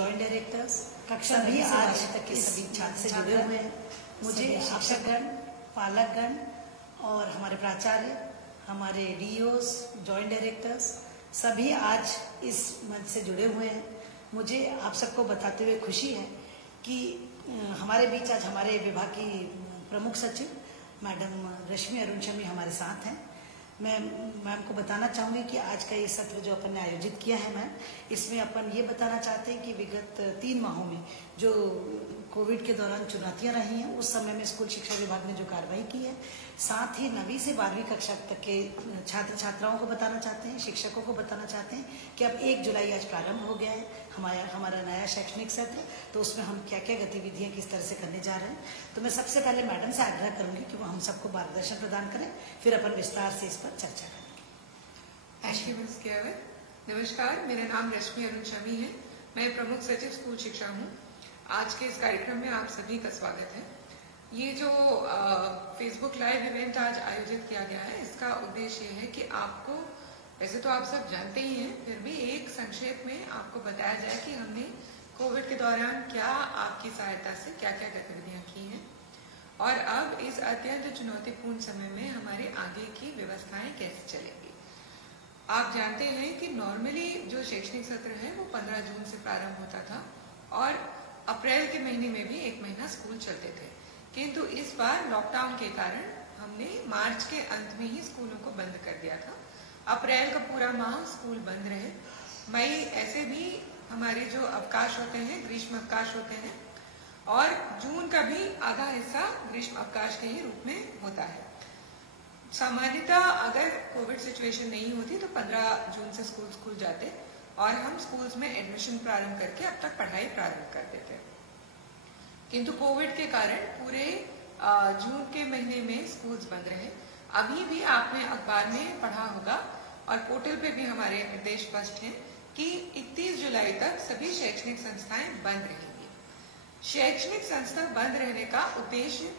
Joint directors, कक्षा सभी आज तक के सभी छात्र से जुड़े हुए हैं। मुझे शिक्षकगण, पालकगण और हमारे प्राचार्य, हमारे डीओस, जॉइंट डायरेक्टर्स सभी आज इस मंच से जुड़े हुए हैं। मुझे आप सबको बताते हुए खुशी है कि हमारे बीच आज हमारे विभाग की प्रमुख सचिव मैडम रश्मि अरुण शमी हमारे साथ हैं। मैं मैम को बताना चाहूँगी कि आज का ये सत्र जो अपन ने आयोजित किया है मैम, इसमें अपन ये बताना चाहते हैं कि विगत 3 माहों में जो कोविड के दौरान चुनौतियां रही हैं, उस समय में स्कूल शिक्षा विभाग ने जो कार्रवाई की है, साथ ही 9वीं से 12वीं कक्षा तक के छात्र छात्राओं को बताना चाहते हैं, शिक्षकों को बताना चाहते हैं कि अब 1 जुलाई आज प्रारंभ हो गया है हमारा नया शैक्षणिक सत्र। तो उसमें हम क्या क्या गतिविधियां किस तरह से करने जा रहे हैं। तो मैं सबसे पहले मैडम से आग्रह करूंगी कि वो हम सबको मार्गदर्शन प्रदान करें, फिर अपन विस्तार से इस पर चर्चा करेंगे। थैंक यू मिस केवल। नमस्कार, मेरा नाम रश्मि अरुण शमी है। मैं प्रमुख सचिव स्कूल शिक्षा हूँ। आज के इस कार्यक्रम में आप सभी का स्वागत है। ये जो फेसबुक लाइव इवेंट आज आयोजित किया गया है, इसका उद्देश्य है कि आपको, वैसे तो आप सब जानते ही हैं, फिर भी एक संक्षेप में आपको बताया जाए कि हमने कोविड के दौरान क्या आपकी सहायता से क्या क्या गतिविधियां की हैं और अब इस अत्यंत चुनौतीपूर्ण समय में हमारे आगे की व्यवस्थाएं कैसे चलेंगी। आप जानते हैं कि नॉर्मली जो शैक्षणिक सत्र है वो 15 जून से प्रारंभ होता था और अप्रैल के महीने में भी 1 महीना स्कूल चलते थे, किंतु इस बार लॉकडाउन के कारण हमने मार्च के अंत में ही स्कूलों को बंद कर दिया था। अप्रैल का पूरा माह स्कूल बंद रहे। मई ऐसे भी हमारे जो अवकाश होते हैं, ग्रीष्म अवकाश होते हैं, और जून का भी आधा हिस्सा ग्रीष्म अवकाश के ही रूप में होता है। सामान्यतः अगर कोविड सिचुएशन नहीं होती तो 15 जून से स्कूल खुल जाते और हम स्कूल्स में एडमिशन प्रारंभ करके अब तक पढ़ाई प्रारंभ कर देते, किंतु कोविड के कारण पूरे जून के महीने में स्कूल्स बंद रहे। अभी भी आपने अखबार में पढ़ा होगा और पोर्टल पे भी हमारे निर्देश स्पष्ट हैं कि 31 जुलाई तक सभी शैक्षणिक संस्थाएं बंद रहेंगी। शैक्षणिक संस्था बंद रहने का उद्देश्य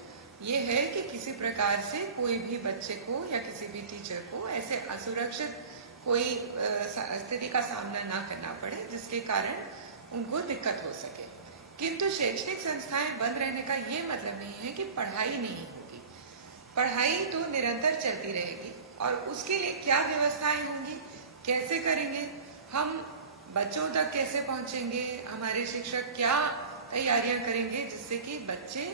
ये है कि किसी प्रकार से कोई भी बच्चे को या किसी भी टीचर को ऐसे असुरक्षित कोई स्थिति का सामना ना करना पड़े जिसके कारण उनको दिक्कत हो सके। किंतु शैक्षणिक संस्थाएं बंद रहने का ये मतलब नहीं है कि पढ़ाई नहीं होगी। पढ़ाई तो निरंतर चलती रहेगी और उसके लिए क्या व्यवस्थाएं होंगी, कैसे करेंगे, हम बच्चों तक कैसे पहुंचेंगे, हमारे शिक्षक क्या तैयारियां करेंगे जिससे कि बच्चे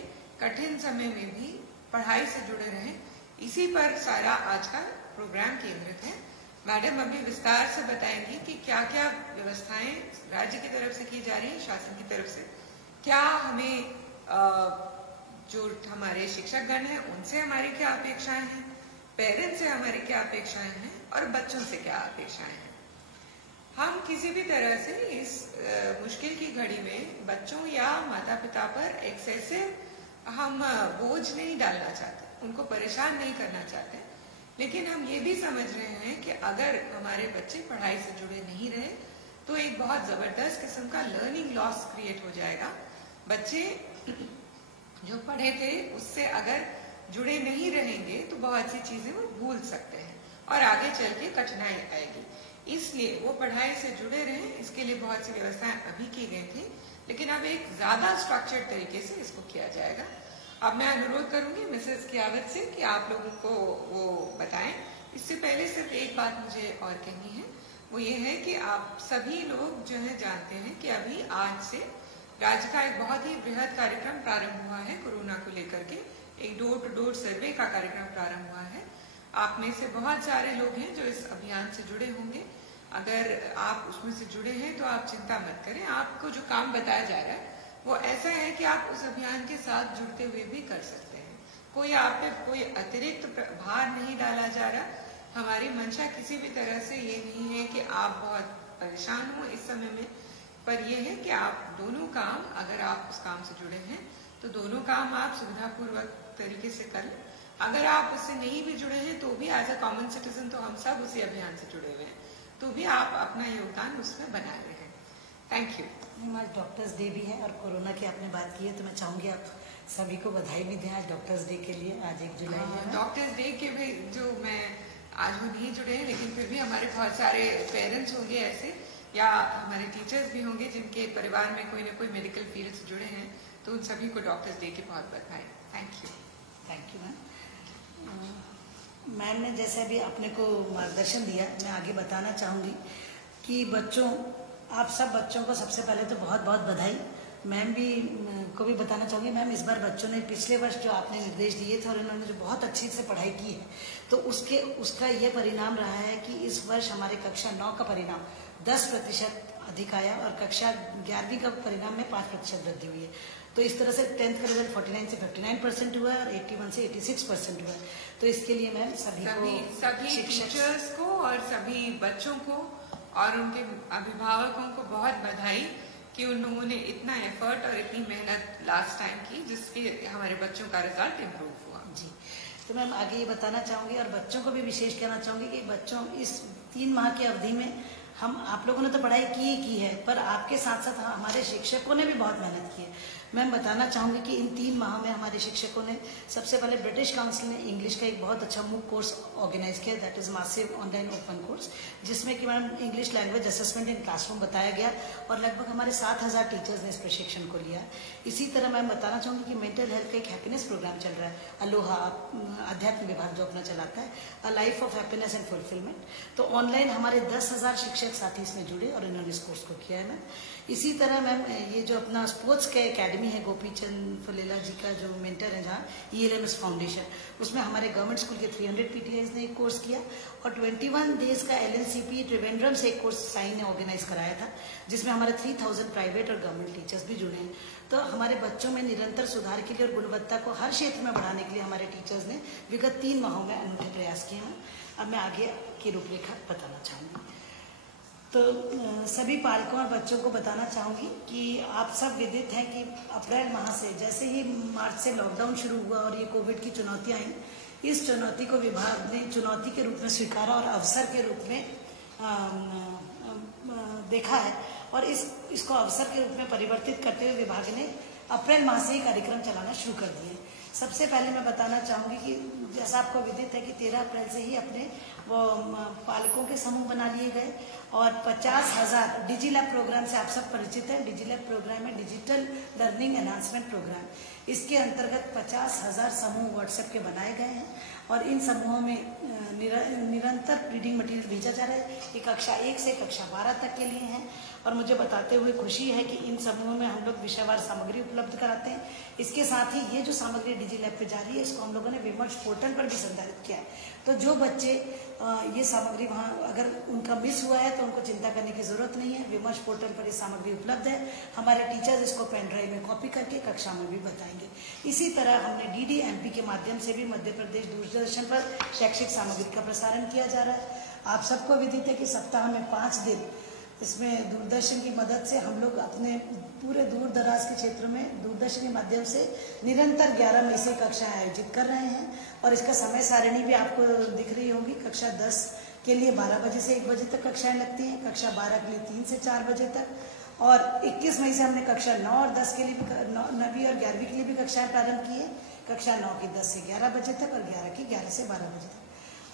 कठिन समय में भी पढ़ाई से जुड़े रहें, इसी पर सारा आज का प्रोग्राम केंद्रित है। मैडम अभी विस्तार से बताएंगी कि क्या क्या व्यवस्थाएं राज्य की तरफ से की जा रही है, शासन की तरफ से, क्या हमें जो हमारे शिक्षकगण हैं उनसे हमारी क्या अपेक्षाएं हैं, पेरेंट्स से हमारी क्या अपेक्षाएं हैं और बच्चों से क्या अपेक्षाएं हैं। हम किसी भी तरह से इस मुश्किल की घड़ी में बच्चों या माता पिता पर एक्सेसिव हम बोझ नहीं डालना चाहते, उनको परेशान नहीं करना चाहते, लेकिन हम ये भी समझ रहे हैं कि अगर हमारे बच्चे पढ़ाई से जुड़े नहीं रहे तो एक बहुत जबरदस्त किस्म का लर्निंग लॉस क्रिएट हो जाएगा। बच्चे जो पढ़े थे उससे अगर जुड़े नहीं रहेंगे तो बहुत सी चीजें वो भूल सकते हैं और आगे चल के कठिनाई आएगी। इसलिए वो पढ़ाई से जुड़े रहें, इसके लिए बहुत सी व्यवस्थाएं अभी की गई थी, लेकिन अब एक ज्यादा स्ट्रक्चर्ड तरीके से इसको किया जाएगा। अब मैं अनुरोध करूंगी मिसेस कियावत से कि आप लोगों को वो बताएं। इससे पहले सिर्फ एक बात मुझे और कहनी है, वो ये है कि आप सभी लोग जो है जानते हैं कि अभी आज से राज्य का एक बहुत ही बृहद कार्यक्रम प्रारंभ हुआ है। कोरोना को लेकर के एक डोर टू डोर सर्वे का कार्यक्रम प्रारंभ हुआ है। आप में से बहुत सारे लोग हैं जो इस अभियान से जुड़े होंगे। अगर आप उसमें से जुड़े हैं तो आप चिंता मत करें, आपको जो काम बताया जा रहा है वो ऐसा है कि आप उस अभियान के साथ जुड़ते हुए भी कर सकते हैं। कोई आप पे कोई अतिरिक्त भार नहीं डाला जा रहा। हमारी मंशा किसी भी तरह से ये नहीं है कि आप बहुत परेशान हो इस समय में, पर यह है कि आप दोनों काम, अगर आप उस काम से जुड़े हैं तो दोनों काम आप सुविधापूर्वक तरीके से कर लें। अगर आप उससे नहीं भी जुड़े हैं तो भी एज अ कॉमन सिटीजन, तो हम सब उसी अभियान से जुड़े हुए हैं, तो भी आप अपना योगदान उसमें बनाए रहे हैं। Thank you. आज डॉक्टर्स डे भी है और कोरोना की आपने बात की है तो मैं चाहूंगी आप सभी को बधाई भी दें आज डॉक्टर्स डे के लिए। आज 1 जुलाई है। डॉक्टर्स डे के भी जो मैं आज वो नहीं जुड़े हैं, लेकिन फिर भी हमारे बहुत सारे पेरेंट्स होंगे ऐसे या हमारे टीचर्स भी होंगे जिनके परिवार में कोई ना कोई मेडिकल फील्ड से जुड़े हैं, तो उन सभी को डॉक्टर्स डे की बहुत बधाई। Thank you. Thank you ma'am. Ma'am ने जैसे अभी अपने को मार्गदर्शन दिया, मैं आगे बताना चाहूँगी कि बच्चों, आप सब बच्चों को सबसे पहले तो बहुत बहुत बधाई। मैम भी को भी बताना चाहूँगी, मैम इस बार बच्चों ने पिछले वर्ष जो आपने निर्देश दिए थे और इन्होंने जो बहुत अच्छी से पढ़ाई की है, तो उसका ये परिणाम रहा है कि इस वर्ष हमारे कक्षा 9 का परिणाम 10% अधिक आया और कक्षा 11वीं का परिणाम में 5% वृद्धि हुई है। तो इस तरह से 10th का रिजल्ट 49 से 59% हुआ है और 81 से 86% हुआ है। तो इसके लिए मैम सभी टीचर्स को और सभी बच्चों को और उनके अभिभावकों को बहुत बधाई कि उन लोगों ने इतना एफर्ट और इतनी मेहनत लास्ट टाइम की, जिसके हमारे बच्चों का रिजल्ट इम्प्रूव हुआ। जी, तो मैम आगे ये बताना चाहूँगी और बच्चों को भी विशेष कहना चाहूँगी कि बच्चों इस 3 माह की अवधि में आप लोगों ने तो पढ़ाई की है, पर आपके साथ साथ हमारे शिक्षकों ने भी बहुत मेहनत की है। मैं बताना चाहूँगी कि इन 3 माह में हमारे शिक्षकों ने सबसे पहले ब्रिटिश काउंसिल ने इंग्लिश का एक बहुत अच्छा मूक कोर्स ऑर्गेनाइज किया, that is massive online open course, जिसमें कि ma'am English language assessment in classroom बताया गया और लगभग हमारे 7000 टीचर्स ने इस प्रशिक्षण को लिया। इसी तरह मैं बताना चाहूँगी कि मेंटल हेल्थ का एक हैप्पीनेस प्रोग्राम चल रहा है, अलोहा अध्यात्म विभाग जो अपना चलाता है, a life of happiness and fulfilment. तो ऑनलाइन हमारे 10,000 शिक्षक साथी इसमें जुड़े और इन्होंने इस कोर्स को किया है मैम। इसी तरह मैम ये जो अपना स्पोर्ट्स के एकेडमी है, गोपी चंद फलेला जी का जो मेंटर है जहाँ ELMS फाउंडेशन, उसमें हमारे गवर्नमेंट स्कूल के 300 PTIs ने एक कोर्स किया और 21 डेज का LNCP त्रिवेंद्रम से एक कोर्स साइन ने ऑर्गेनाइज कराया था, जिसमें हमारे 3000 प्राइवेट और गवर्नमेंट टीचर्स भी जुड़े हैं। तो हमारे बच्चों में निरंतर सुधार के लिए और गुणवत्ता को हर क्षेत्र में बढ़ाने के लिए हमारे टीचर्स ने विगत 3 माहों में अनूठे प्रयास किए हैं। अब मैं आगे की रूपरेखा बताना चाहूँगी। तो सभी पालकों और बच्चों को बताना चाहूँगी कि आप सब विदित हैं कि अप्रैल माह से, जैसे ही मार्च से लॉकडाउन शुरू हुआ और ये कोविड की चुनौतियाँ आई, इस चुनौती को विभाग ने चुनौती के रूप में स्वीकारा और अवसर के रूप में देखा है और इसको अवसर के रूप में परिवर्तित करते हुए विभाग ने अप्रैल माह से ही कार्यक्रम चलाना शुरू कर दिए। सबसे पहले मैं बताना चाहूँगी कि जैसा आपको विदित है कि 13 अप्रैल से ही अपने वो पालकों के समूह बना लिए गए और 50,000 डिजिलैब प्रोग्राम से आप सब परिचित हैं। डिजिलैब प्रोग्राम है डिजिटल लर्निंग एनहांसमेंट प्रोग्राम। इसके अंतर्गत 50,000 समूह व्हाट्सएप के बनाए गए हैं और इन समूहों में निरंतर रीडिंग मटेरियल भेजा जा रहा है। ये कक्षा 1 से कक्षा 12 तक के लिए हैं और मुझे बताते हुए खुशी है कि इन समूहों में हम लोग विषयवार सामग्री उपलब्ध कराते हैं। इसके साथ ही ये जो सामग्री डिजिलैब पे जा रही है, इसको हम लोगों ने विमर्श पोर्टल पर भी संचालित किया है। तो जो बच्चे ये सामग्री वहाँ अगर उनका मिस हुआ है तो उनको चिंता करने की जरूरत नहीं है। विमर्श पोर्टल पर ये सामग्री उपलब्ध है। हमारे टीचर्स इसको पेन ड्राइव में कॉपी करके कक्षा में भी बताएंगे। इसी तरह हमने DDMP के माध्यम से भी मध्य प्रदेश दूरदर्शन पर शैक्षिक सामग्री का प्रसारण किया जा रहा है। आप सबको विदित है कि सप्ताह में 5 दिन इसमें दूरदर्शन की मदद से हम लोग अपने पूरे दूर दराज के क्षेत्रों में दूरदर्शन के माध्यम से निरंतर 11 मई से कक्षाएं आयोजित कर रहे हैं और इसका समय सारिणी भी आपको दिख रही होगी। कक्षा 10 के लिए 12 बजे से 1 बजे तक कक्षाएं लगती हैं, कक्षा 12 के लिए 3 से 4 बजे तक और 21 मई से हमने कक्षा 9 और 10 के लिए भी 9वीं और 11वीं के लिए भी कक्षाएं प्रारंभ की है। कक्षा 9 की 10 से 11 बजे तक और 11 की 11 से 12 बजे तक।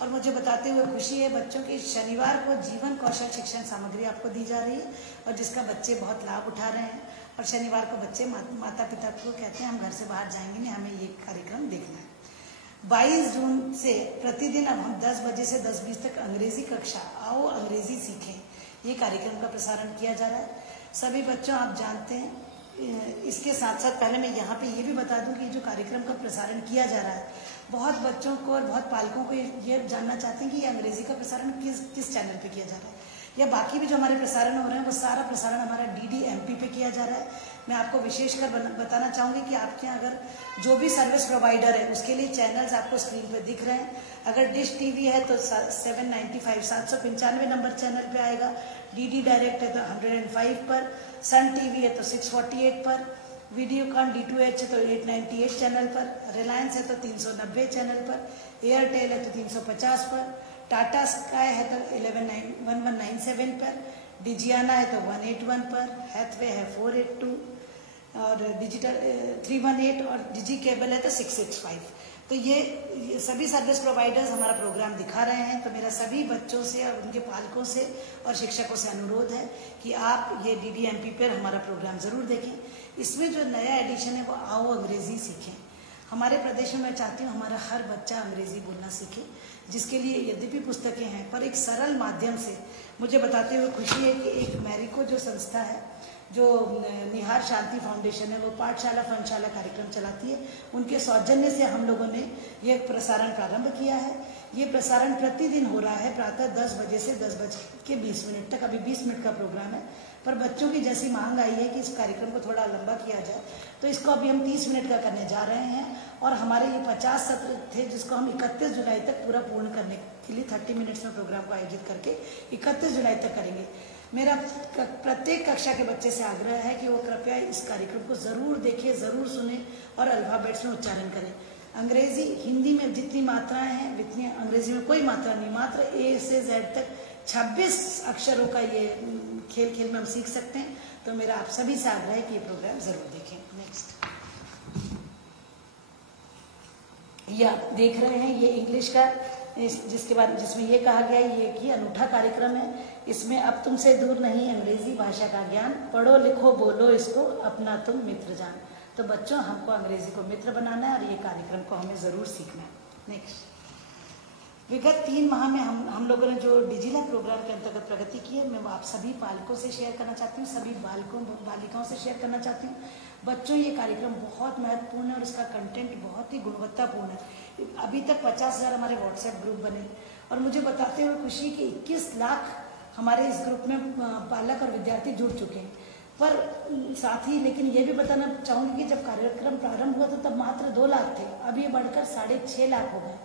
और मुझे बताते हुए खुशी है बच्चों की शनिवार को जीवन कौशल शिक्षण सामग्री आपको दी जा रही है और जिसका बच्चे बहुत लाभ उठा रहे हैं और शनिवार को बच्चे माता पिता को कहते हैं हम घर से बाहर जाएंगे नहीं, हमें ये कार्यक्रम देखना है। 22 जून से प्रतिदिन अब हम 10 बजे से 10:20 तक अंग्रेजी कक्षा आओ अंग्रेजी सीखें, ये कार्यक्रम का प्रसारण किया जा रहा है। सभी बच्चों आप जानते हैं, इसके साथ साथ पहले मैं यहाँ पे ये भी बता दूं कि जो कार्यक्रम का प्रसारण किया जा रहा है, बहुत बच्चों को और बहुत पालकों को ये जानना चाहते हैं कि ये अंग्रेजी का प्रसारण किस चैनल पे किया जा रहा है या बाकी भी जो हमारे प्रसारण हो रहे हैं वो सारा प्रसारण हमारा DDMP पे किया जा रहा है। मैं आपको विशेषकर बताना चाहूँगी कि आपके यहाँ अगर जो भी सर्विस प्रोवाइडर है उसके लिए चैनल्स आपको स्क्रीन पे दिख रहे हैं। अगर डिश TV है तो 795 नंबर चैनल पे आएगा, DD डायरेक्ट है तो 105 पर, सन TV है तो 648 पर, वीडियोकॉन D2H है तो 898 चैनल पर, रिलायंस है तो 390 चैनल पर, एयरटेल है तो 350 पर, टाटा स्काई है तो 1197 पर, डिजियाना है तो 181 पर, हैथवे है 482 और डिजिटल 318 और डिजी केबल है तो 665। तो ये सभी सर्विस प्रोवाइडर्स हमारा प्रोग्राम दिखा रहे हैं। तो मेरा सभी बच्चों से और उनके पालकों से और शिक्षकों से अनुरोध है कि आप ये DDMP पर हमारा प्रोग्राम ज़रूर देखें। इसमें जो नया एडिशन है वो आओ अंग्रेज़ी सीखें। हमारे प्रदेश में मैं चाहती हूँ हमारा हर बच्चा अंग्रेज़ी बोलना सीखे, जिसके लिए यद्यपि पुस्तकें हैं पर एक सरल माध्यम से। मुझे बताते हुए खुशी है कि एक मैरिको जो संस्था है, जो निहार शांति फाउंडेशन है, वो पाठशाला फनशाला कार्यक्रम चलाती है। उनके सौजन्य से हम लोगों ने ये प्रसारण प्रारंभ किया है। ये प्रसारण प्रतिदिन हो रहा है प्रातः 10 बजे से 10:20 तक। अभी 20 मिनट का प्रोग्राम है, पर बच्चों की जैसी मांग आई है कि इस कार्यक्रम को थोड़ा लंबा किया जाए, तो इसको अभी हम 30 मिनट का करने जा रहे हैं। और हमारे ये 50 सत्र थे जिसको हम 31 जुलाई तक पूरा पूर्ण करने के लिए 30 मिनट्स में प्रोग्राम को आयोजित करके 31 जुलाई तक करेंगे। मेरा प्रत्येक कक्षा के बच्चे से आग्रह है कि वो कृपया इस कार्यक्रम को ज़रूर देखें, ज़रूर सुने और अल्फ़ाबेट्स में उच्चारण करें। अंग्रेजी, हिंदी में जितनी मात्राएं हैं उतनी अंग्रेजी में कोई मात्रा नहीं। मात्र A से Z तक 26 अक्षरों का ये खेल खेल में हम सीख सकते हैं। तो मेरा आप सभी से आग्रह है कि ये प्रोग्राम ज़रूर देखें। नेक्स्ट, ये आप देख रहे हैं ये इंग्लिश का, जिसमें ये कहा गया है ये कि अनूठा कार्यक्रम है। इसमें अब तुमसे दूर नहीं अंग्रेजी भाषा का ज्ञान, पढ़ो लिखो बोलो इसको अपना तुम मित्र जान। तो बच्चों, हमको अंग्रेजी को मित्र बनाना है और ये कार्यक्रम को हमें ज़रूर सीखना है। नेक्स्ट, विगत 3 माह में हम लोगों ने जो डिजिलैब प्रोग्राम के अंतर्गत प्रगति की है, मैं वो आप सभी पालकों से शेयर करना चाहती हूँ, सभी बालिकाओं से शेयर करना चाहती हूँ। बच्चों, ये कार्यक्रम बहुत महत्वपूर्ण है और इसका कंटेंट बहुत ही गुणवत्तापूर्ण है। अभी तक 50,000 हमारे व्हाट्सएप ग्रुप बने और मुझे बताते हुए खुशी कि 21 लाख हमारे इस ग्रुप में पालक और विद्यार्थी जुड़ चुके हैं। पर साथ ही लेकिन ये भी बताना चाहूँगी कि जब कार्यक्रम प्रारंभ हुआ तो तब मात्र 2 लाख थे, अब ये बढ़कर 6.5 लाख हो गए।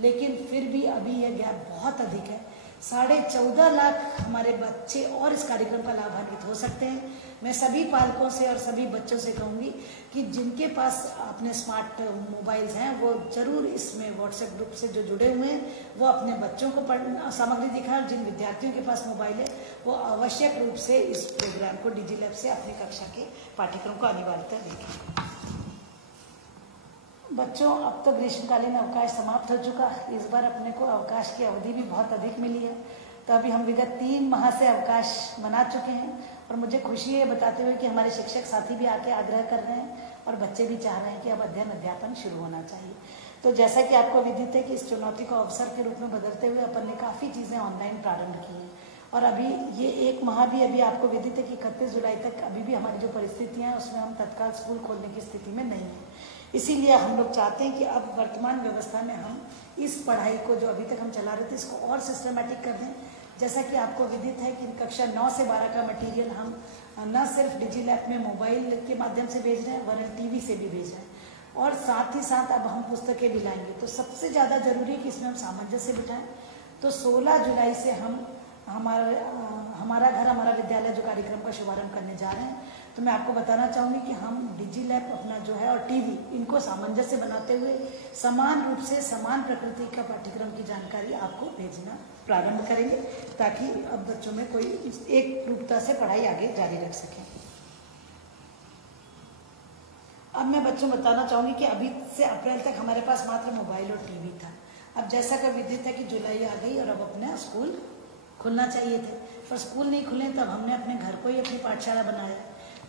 लेकिन फिर भी अभी यह गैप बहुत अधिक है। 14.5 लाख हमारे बच्चे और इस कार्यक्रम का लाभान्वित हो सकते हैं। मैं सभी पालकों से और सभी बच्चों से कहूँगी कि जिनके पास अपने स्मार्ट मोबाइल्स हैं वो जरूर इसमें व्हाट्सएप ग्रुप से जो जुड़े हुए हैं वो अपने बच्चों को सामग्री दिखाएं। और जिन विद्यार्थियों के पास मोबाइल है वो आवश्यक रूप से इस प्रोग्राम को डिजिलैब से अपनी कक्षा के पाठ्यक्रम को अनिवार्यता देखें। बच्चों, अब तो ग्रीष्मकालीन अवकाश समाप्त हो चुका। इस बार अपने को अवकाश की अवधि भी बहुत अधिक मिली है। तो अभी हम विगत 3 माह से अवकाश मना चुके हैं और मुझे खुशी है बताते हुए कि हमारे शिक्षक साथी भी आके आग्रह कर रहे हैं और बच्चे भी चाह रहे हैं कि अब अध्ययन अध्यापन शुरू होना चाहिए। तो जैसा कि आपको विदित है कि इस चुनौती को अवसर के रूप में बदलते हुए अपन ने काफ़ी चीज़ें ऑनलाइन प्रारंभ की हैं और अभी ये 1 माह भी अभी आपको विदित है कि 31 जुलाई तक अभी भी हमारी जो परिस्थितियाँ हैं उसमें हम तत्काल स्कूल खोलने की स्थिति में नहीं है। इसीलिए हम लोग चाहते हैं कि अब वर्तमान व्यवस्था में हम इस पढ़ाई को जो अभी तक हम चला रहे थे इसको और सिस्टमेटिक कर दें। जैसा कि आपको विदित है कि कक्षा 9 से 12 का मटेरियल हम न सिर्फ डिजिलैब में मोबाइल के माध्यम से भेज रहे हैं वरन टीवी से भी भेज रहे हैं और साथ ही साथ अब हम पुस्तकें भी लाएंगे। तो सबसे ज़्यादा जरूरी है कि इसमें हम सामंजस्य बिठाएं। तो 16 जुलाई से हम हमारा घर हमारा विद्यालय जो कार्यक्रम का शुभारंभ करने जा रहे हैं। तो मैं आपको बताना चाहूँगी कि हम डिजिलैब अपना जो है और टीवी इनको सामंजस्य बनाते हुए समान रूप से समान प्रकृति का पाठ्यक्रम की जानकारी आपको भेजना प्रारंभ करेंगे ताकि अब बच्चों में कोई एक रूपता से पढ़ाई आगे जारी रख सकें। अब मैं बच्चों बताना चाहूँगी कि अभी से अप्रैल तक हमारे पास मात्र मोबाइल और टीवी था। अब जैसा कि विदित है कि जुलाई आ गई और अब अपने स्कूल खुलना चाहिए थे, पर स्कूल नहीं खुले तब हमने अपने घर को ही अपनी पाठशाला बनाया।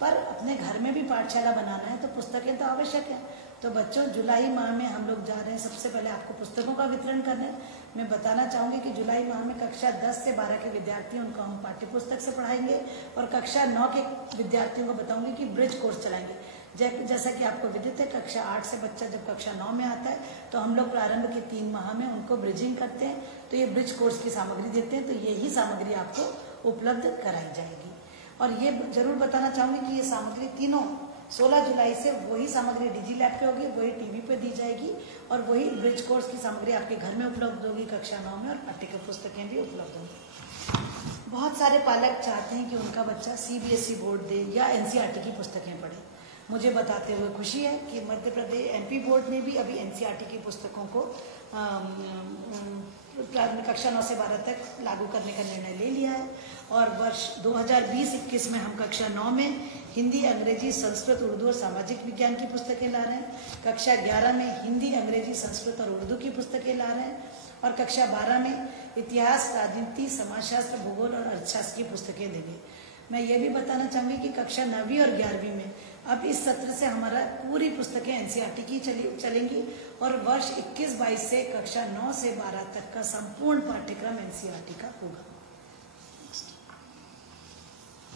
पर अपने घर में भी पाठशाला बनाना है तो पुस्तकें तो आवश्यक है। तो बच्चों, जुलाई माह में हम लोग जा रहे हैं सबसे पहले आपको पुस्तकों का वितरण करने। मैं बताना चाहूँगी कि जुलाई माह में कक्षा 10 से 12 के विद्यार्थी उनको हम पाठ्य पुस्तक से पढ़ाएंगे और कक्षा 9 के विद्यार्थियों को बताऊँगी कि ब्रिज कोर्स चलाएंगे। जैसा कि आपको विदित है कक्षा 8 से बच्चा जब कक्षा 9 में आता है तो हम लोग प्रारंभ के 3 माह में उनको ब्रिजिंग करते हैं। तो ये ब्रिज कोर्स की सामग्री देते हैं। तो यही सामग्री आपको उपलब्ध कराई जाएगी। और ये जरूर बताना चाहूँगी कि ये सामग्री तीनों 16 जुलाई से वही सामग्री डिजिलैब पे होगी, वही टीवी पे दी जाएगी और वही ब्रिज कोर्स की सामग्री आपके घर में उपलब्ध होगी कक्षा 9 में और पाठ्य पुस्तकें भी उपलब्ध होंगी। बहुत सारे पालक चाहते हैं कि उनका बच्चा CBSE बोर्ड दे या NCERT की पुस्तकें पढ़े। मुझे बताते हुए खुशी है कि मध्य प्रदेश एमपी बोर्ड ने भी अभी एनसीईआरटी की पुस्तकों को कक्षा 9 से 12 तक लागू करने का निर्णय ले लिया है। और वर्ष 2020-21 में हम कक्षा 9 में हिंदी, अंग्रेजी, संस्कृत, उर्दू और सामाजिक विज्ञान की पुस्तकें ला रहे हैं। कक्षा 11 में हिंदी, अंग्रेजी, संस्कृत और उर्दू की पुस्तकें ला रहे हैं। और कक्षा 12 में इतिहास, राजनीति, समाजशास्त्र, भूगोल और अर्थशास्त्र की पुस्तकें देंगे। मैं ये भी बताना चाहूँगी कि कक्षा 9वीं और 11वीं में अब इस सत्र से हमारा पूरी पुस्तकें एनसीईआरटी की चलेंगी और वर्ष 21-22 से कक्षा 9 से 12 तक का संपूर्ण पाठ्यक्रम एनसीईआरटी का होगा।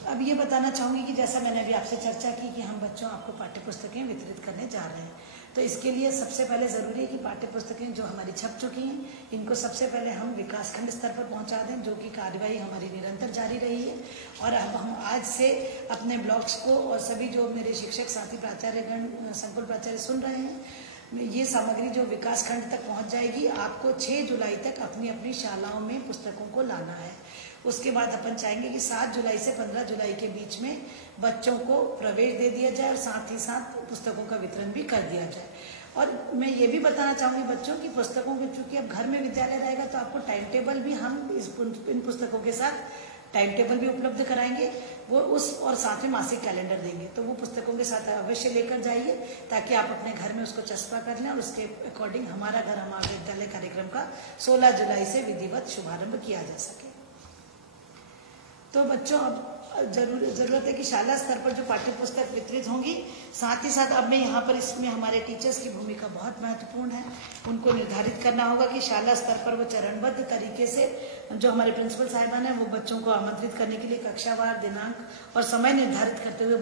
अब ये बताना चाहूँगी कि जैसा मैंने अभी आपसे चर्चा की कि हम बच्चों आपको पाठ्य पुस्तकें वितरित करने जा रहे हैं, तो इसके लिए सबसे पहले ज़रूरी है कि पाठ्य पुस्तकें जो हमारी छप चुकी हैं इनको सबसे पहले हम विकासखंड स्तर पर पहुंचा दें, जो कि कार्यवाही हमारी निरंतर जारी रही है। और अब हम आज से अपने ब्लॉग्स को और सभी जो मेरे शिक्षक साथी प्राचार्यगण, संकुल प्राचार्य सुन रहे हैं, ये सामग्री जो विकासखंड तक पहुंच जाएगी। आपको 6 जुलाई तक अपनी अपनी शालाओं में पुस्तकों को लाना है। उसके बाद अपन चाहेंगे कि 7 जुलाई से 15 जुलाई के बीच में बच्चों को प्रवेश दे दिया जाए और साथ ही साथ पुस्तकों का वितरण भी कर दिया जाए। और मैं ये भी बताना चाहूँगी बच्चों की पुस्तकों के, चूँकि अब घर में विद्यालय रहेगा तो आपको टाइम टेबल भी हम इन पुस्तकों के साथ टाइम टेबल भी उपलब्ध कराएंगे, वो उस और साथ में मासिक कैलेंडर देंगे। तो वो पुस्तकों के साथ अवश्य लेकर जाइए ताकि आप अपने घर में उसको चस्पा कर लें और उसके अकॉर्डिंग हमारा घर हमारा विद्यालय कार्यक्रम का 16 जुलाई से विधिवत शुभारंभ किया जा सके। तो बच्चों अब जरूरत है कि शाला स्तर पर जो पाठ्य पुस्तक वितरित होंगी, साथ ही साथ अब मैं यहाँ पर इसमें हमारे टीचर्स की भूमिका बहुत महत्वपूर्ण है। उनको निर्धारित करना होगा कि शाला स्तर पर वो चरणबद्ध तरीके से जो हमारे प्रिंसिपल साहिबान हैं वो बच्चों को आमंत्रित करने के लिए कक्षावार दिनांक और समय निर्धारित करते हुए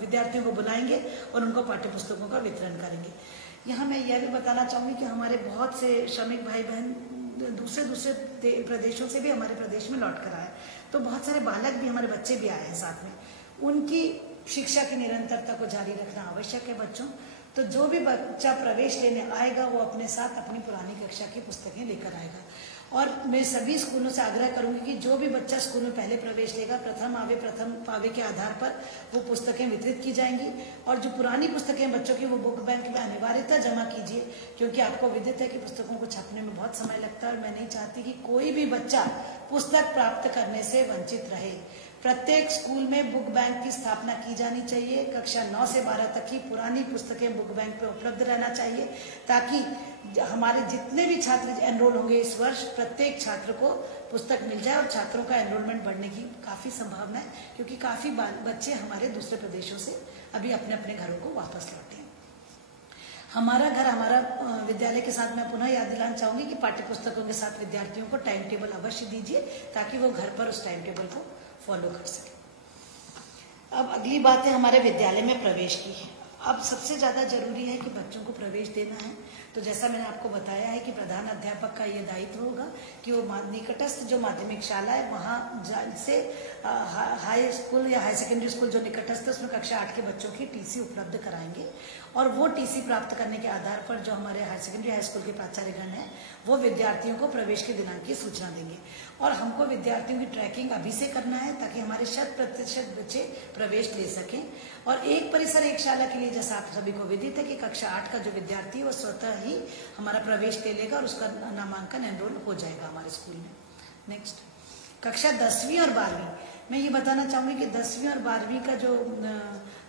विद्यार्थियों को बुलाएंगे और उनको पाठ्य पुस्तकों का वितरण करेंगे। यहाँ मैं यह भी बताना चाहूँगी कि हमारे बहुत से श्रमिक भाई बहन दूसरे प्रदेशों से भी हमारे प्रदेश में लौट कर आए, तो बहुत सारे बालक भी, हमारे बच्चे भी आए हैं साथ में। उनकी शिक्षा की निरंतरता को जारी रखना आवश्यक है बच्चों। तो जो भी बच्चा प्रवेश लेने आएगा वो अपने साथ अपनी पुरानी कक्षा की पुस्तकें लेकर आएगा। और मैं सभी स्कूलों से आग्रह करूंगी कि जो भी बच्चा स्कूल में पहले प्रवेश लेगा, प्रथम पावे के आधार पर वो पुस्तकें वितरित की जाएंगी। और जो पुरानी पुस्तकें बच्चों की वो बुक बैंक में अनिवार्यतः जमा कीजिए, क्योंकि आपको विदित है कि पुस्तकों को छपने में बहुत समय लगता है और मैं नहीं चाहती कि कोई भी बच्चा पुस्तक प्राप्त करने से वंचित रहे। प्रत्येक स्कूल में बुक बैंक की स्थापना की जानी चाहिए। कक्षा 9 से 12 तक की पुरानी पुस्तकें बुक बैंक पे उपलब्ध रहना चाहिए, ताकि हमारे जितने भी छात्र एनरोल होंगे इस वर्ष, प्रत्येक छात्र को पुस्तक मिल जाए और छात्रों का एनरोलमेंट बढ़ने की काफ़ी संभावना है, क्योंकि काफ़ी बच्चे हमारे दूसरे प्रदेशों से अभी अपने अपने घरों को वापस लौटे हैं। हमारा घर हमारा विद्यालय के साथ मैं पुनः याद दिलाना चाहूँगी कि पाठ्य पुस्तकों के साथ विद्यार्थियों को टाइम टेबल अवश्य दीजिए, ताकि वो घर पर उस टाइम टेबल को फॉलो कर सके। अब अगली बात है हमारे विद्यालय में प्रवेश की। अब सबसे ज़्यादा जरूरी है कि बच्चों को प्रवेश देना है, तो जैसा मैंने आपको बताया है कि प्रधान अध्यापक का ये दायित्व होगा कि वो निकटस्थ जो माध्यमिक शाला है वहाँ से हाई स्कूल या हाई सेकेंडरी स्कूल जो निकटस्थ है उसमें कक्षा 8 के बच्चों की टीसी उपलब्ध कराएंगे। और वो टीसी प्राप्त करने के आधार पर जो हमारे हाई सेकेंडरी हाई स्कूल के प्राचार्यगण हैं वो विद्यार्थियों को प्रवेश के दिनांक की सूचना देंगे। और हमको विद्यार्थियों की ट्रैकिंग अभी से करना है ताकि हमारे 100% बच्चे प्रवेश ले सकें। और एक परिसर एक शाला के लिए जैसा आप सभी को विदित है कि कक्षा 8 का जो विद्यार्थी है वो स्वतः ही हमारा प्रवेश ले लेगा और उसका नामांकन एनरोल हो जाएगा हमारे स्कूल में। नेक्स्ट, कक्षा 10वीं और 12वीं, मैं ये बताना चाहूँगी कि 10वीं और 12वीं का जो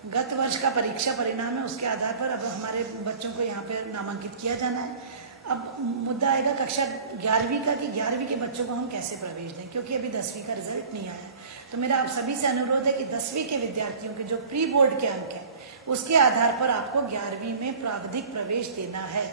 गत वर्ष का परीक्षा परिणाम है उसके आधार पर अब हमारे बच्चों को यहाँ पे नामांकित किया जाना है। अब मुद्दा आएगा कक्षा 11वीं का कि 11वीं के बच्चों को हम कैसे प्रवेश दें, क्योंकि अभी 10वीं का रिजल्ट नहीं आया। तो मेरा आप सभी से अनुरोध है कि 10वीं के विद्यार्थियों के जो प्री बोर्ड के अंक हैं उसके आधार पर आपको 11वीं में प्रावधिक प्रवेश देना है।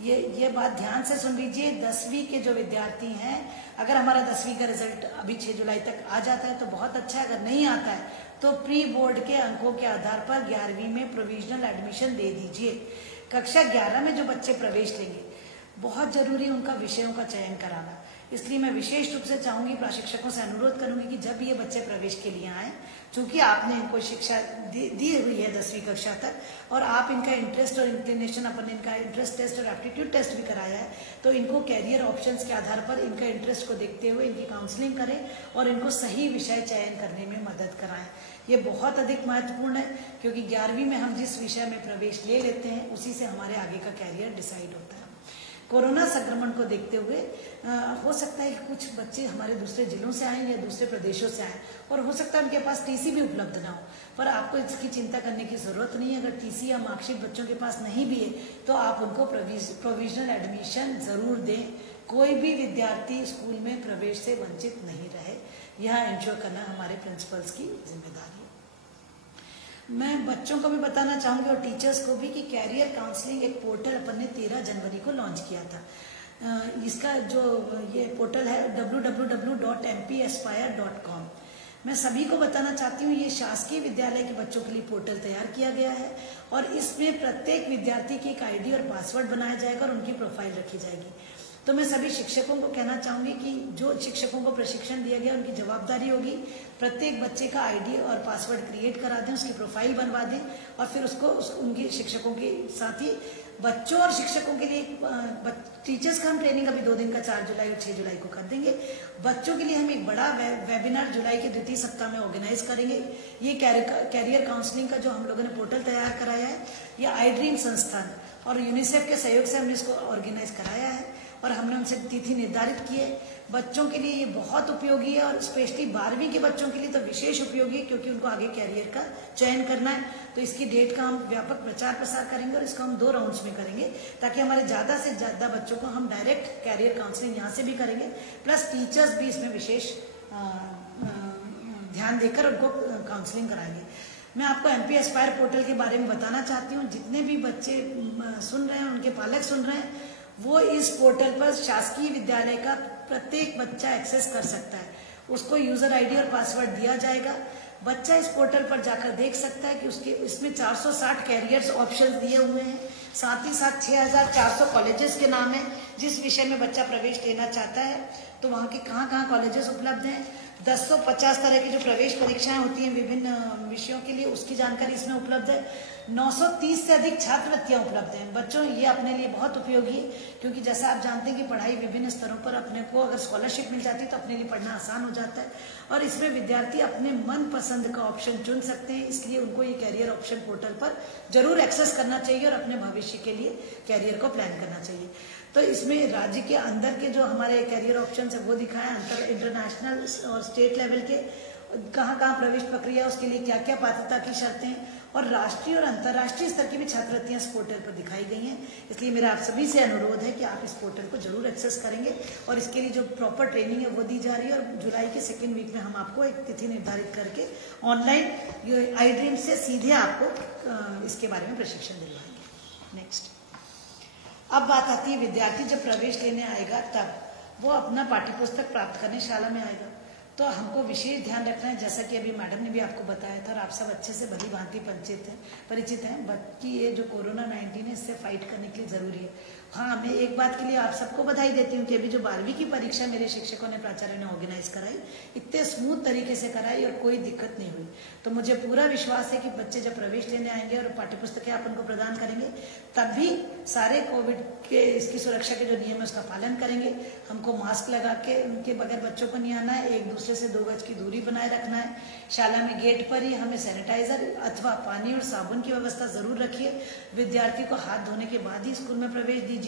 ये बात ध्यान से सुन लीजिए। 10वीं के जो विद्यार्थी हैं, अगर हमारा 10वीं का रिजल्ट अभी 6 जुलाई तक आ जाता है तो बहुत अच्छा है, अगर नहीं आता है तो प्री बोर्ड के अंकों के आधार पर 11वीं में प्रोविजनल एडमिशन दे दीजिए। कक्षा 11 में जो बच्चे प्रवेश लेंगे बहुत जरूरी उनका विषयों का चयन कराना। इसलिए मैं विशेष रूप से चाहूंगी, प्रशिक्षकों से अनुरोध करूंगी कि जब ये बच्चे प्रवेश के लिए आए, चूंकि आपने इनको शिक्षा दी हुई है 10वीं कक्षा तक और आप इनका इंटरेस्ट और इंक्लिनेशन, अपन इनका इंटरेस्ट टेस्ट और एप्टीट्यूड टेस्ट भी कराया है, तो इनको कैरियर ऑप्शंस के आधार पर इनका इंटरेस्ट को देखते हुए इनकी काउंसलिंग करें और इनको सही विषय चयन करने में मदद कराएं। ये बहुत अधिक महत्वपूर्ण है, क्योंकि 11वीं में हम जिस विषय में प्रवेश ले लेते हैं उसी से हमारे आगे का कैरियर डिसाइड होता है। कोरोना संक्रमण को देखते हुए हो सकता है कि कुछ बच्चे हमारे दूसरे जिलों से आए या दूसरे प्रदेशों से आए और हो सकता है उनके पास टीसी भी उपलब्ध ना हो, पर आपको इसकी चिंता करने की जरूरत नहीं है। अगर टीसी या मार्कशीट बच्चों के पास नहीं भी है तो आप उनको प्रोविजनल एडमिशन जरूर दें। कोई भी विद्यार्थी स्कूल में प्रवेश से वंचित नहीं रहे, यह इंश्योर करना हमारे प्रिंसिपल्स की जिम्मेदारी है। मैं बच्चों को भी बताना चाहूंगी और टीचर्स को भी कि कैरियर काउंसलिंग एक पोर्टल अपन ने 13 जनवरी को लॉन्च किया था। इसका जो ये पोर्टल है www.mpaspire.com। मैं सभी को बताना चाहती हूँ, ये शासकीय विद्यालय के बच्चों के लिए पोर्टल तैयार किया गया है और इसमें प्रत्येक विद्यार्थी की एक आईडी और पासवर्ड बनाया जाएगा और उनकी प्रोफाइल रखी जाएगी। तो मैं सभी शिक्षकों को कहना चाहूंगी कि जो शिक्षकों को प्रशिक्षण दिया गया उनकी जवाबदारी होगी प्रत्येक बच्चे का आईडी और पासवर्ड क्रिएट करा दें, उसकी प्रोफाइल बनवा दें और फिर उसको उनकी शिक्षकों के साथ ही बच्चों और शिक्षकों के लिए टीचर्स का हम ट्रेनिंग अभी 2 दिन का 4 जुलाई और 6 जुलाई को कर देंगे। बच्चों के लिए हम एक बड़ा वेबिनार जुलाई के द्वितीय सप्ताह में ऑर्गेनाइज करेंगे। ये कैरियर काउंसलिंग का जो हम लोगों ने पोर्टल तैयार कराया है, ये आई ड्रीम संस्थान और यूनिसेफ के सहयोग से हमने इसको ऑर्गेनाइज कराया है और हमने उनसे तिथि निर्धारित की है। बच्चों के लिए ये बहुत उपयोगी है और स्पेशली 12वीं के बच्चों के लिए तो विशेष उपयोगी है, क्योंकि उनको आगे कैरियर का चयन करना है। तो इसकी डेट का हम व्यापक प्रचार प्रसार करेंगे और इसको हम 2 राउंड्स में करेंगे, ताकि हमारे ज्यादा से ज्यादा बच्चों को हम डायरेक्ट कैरियर काउंसलिंग यहाँ से भी करेंगे, प्लस टीचर्स भी इसमें विशेष ध्यान देकर उनको काउंसलिंग कराएंगे। मैं आपको MP एस्पायर पोर्टल के बारे में बताना चाहती हूँ। जितने भी बच्चे सुन रहे हैं, उनके पालक सुन रहे हैं, वो इस पोर्टल पर शासकीय विद्यालय का प्रत्येक बच्चा एक्सेस कर सकता है। उसको यूजर आईडी और पासवर्ड दिया जाएगा। बच्चा इस पोर्टल पर जाकर देख सकता है कि उसके इसमें 460 कैरियर्स ऑप्शन दिए हुए हैं। साथ ही साथ 6400 कॉलेजेस के नाम है। जिस विषय में बच्चा प्रवेश लेना चाहता है तो वहाँ के कहाँ कॉलेजेस उपलब्ध हैं। 1050 तरह की जो प्रवेश परीक्षाएं होती हैं विभिन्न विषयों के लिए, उसकी जानकारी इसमें उपलब्ध है। 930 से अधिक छात्रवृत्तियां उपलब्ध हैं। बच्चों, ये अपने लिए बहुत उपयोगी है, क्योंकि जैसा आप जानते हैं कि पढ़ाई विभिन्न स्तरों पर अपने को अगर स्कॉलरशिप मिल जाती है तो अपने लिए पढ़ना आसान हो जाता है और इसमें विद्यार्थी अपने मन पसंद का ऑप्शन चुन सकते हैं। इसलिए उनको ये कैरियर ऑप्शन पोर्टल पर जरूर एक्सेस करना चाहिए और अपने भविष्य के लिए कैरियर को प्लान करना चाहिए। तो इसमें राज्य के अंदर के जो हमारे कैरियर ऑप्शन है वो दिखाया, इंटरनेशनल और स्टेट लेवल के कहाँ प्रवेश प्रक्रिया, उसके लिए क्या क्या पात्रता की शर्तें और राष्ट्रीय और अंतर्राष्ट्रीय स्तर की भी छात्रवृत्तियां इस पोर्टल पर दिखाई गई हैं। इसलिए मेरा आप सभी से अनुरोध है कि आप इस पोर्टल को जरूर एक्सेस करेंगे और इसके लिए जो प्रॉपर ट्रेनिंग है वो दी जा रही है और जुलाई के 2nd वीक में हम आपको एक तिथि निर्धारित करके ऑनलाइन आई ड्रीम से सीधे आपको इसके बारे में प्रशिक्षण दिलवाएंगे। नेक्स्ट, अब बात आती है विद्यार्थी जब प्रवेश लेने आएगा तब वो अपना पाठ्यपुस्तक प्राप्त करने शाला में आएगा, तो हमको विशेष ध्यान रखना है, जैसा कि अभी मैडम ने भी आपको बताया था और आप सब अच्छे से भली भांति परिचित हैं कि ये जो कोरोना 19 है इससे फाइट करने के लिए जरूरी है। हाँ, मैं एक बात के लिए आप सबको बधाई देती हूँ कि अभी जो 12वीं की परीक्षा मेरे शिक्षकों ने, प्राचार्यों ने ऑर्गेनाइज कराई, इतने स्मूथ तरीके से कराई और कोई दिक्कत नहीं हुई। तो मुझे पूरा विश्वास है कि बच्चे जब प्रवेश लेने आएंगे और पाठ्यपुस्तकें आप उनको प्रदान करेंगे तब भी सारे कोविड के इसकी सुरक्षा के जो नियम है उसका पालन करेंगे। हमको मास्क लगा के उनके बगैर बच्चों को नहीं आना है, एक दूसरे से 2 गज की दूरी बनाए रखना है। शाला में गेट पर ही हमें सैनिटाइजर अथवा पानी और साबुन की व्यवस्था जरूर रखिए। विद्यार्थी को हाथ धोने के बाद ही स्कूल में प्रवेश दीजिए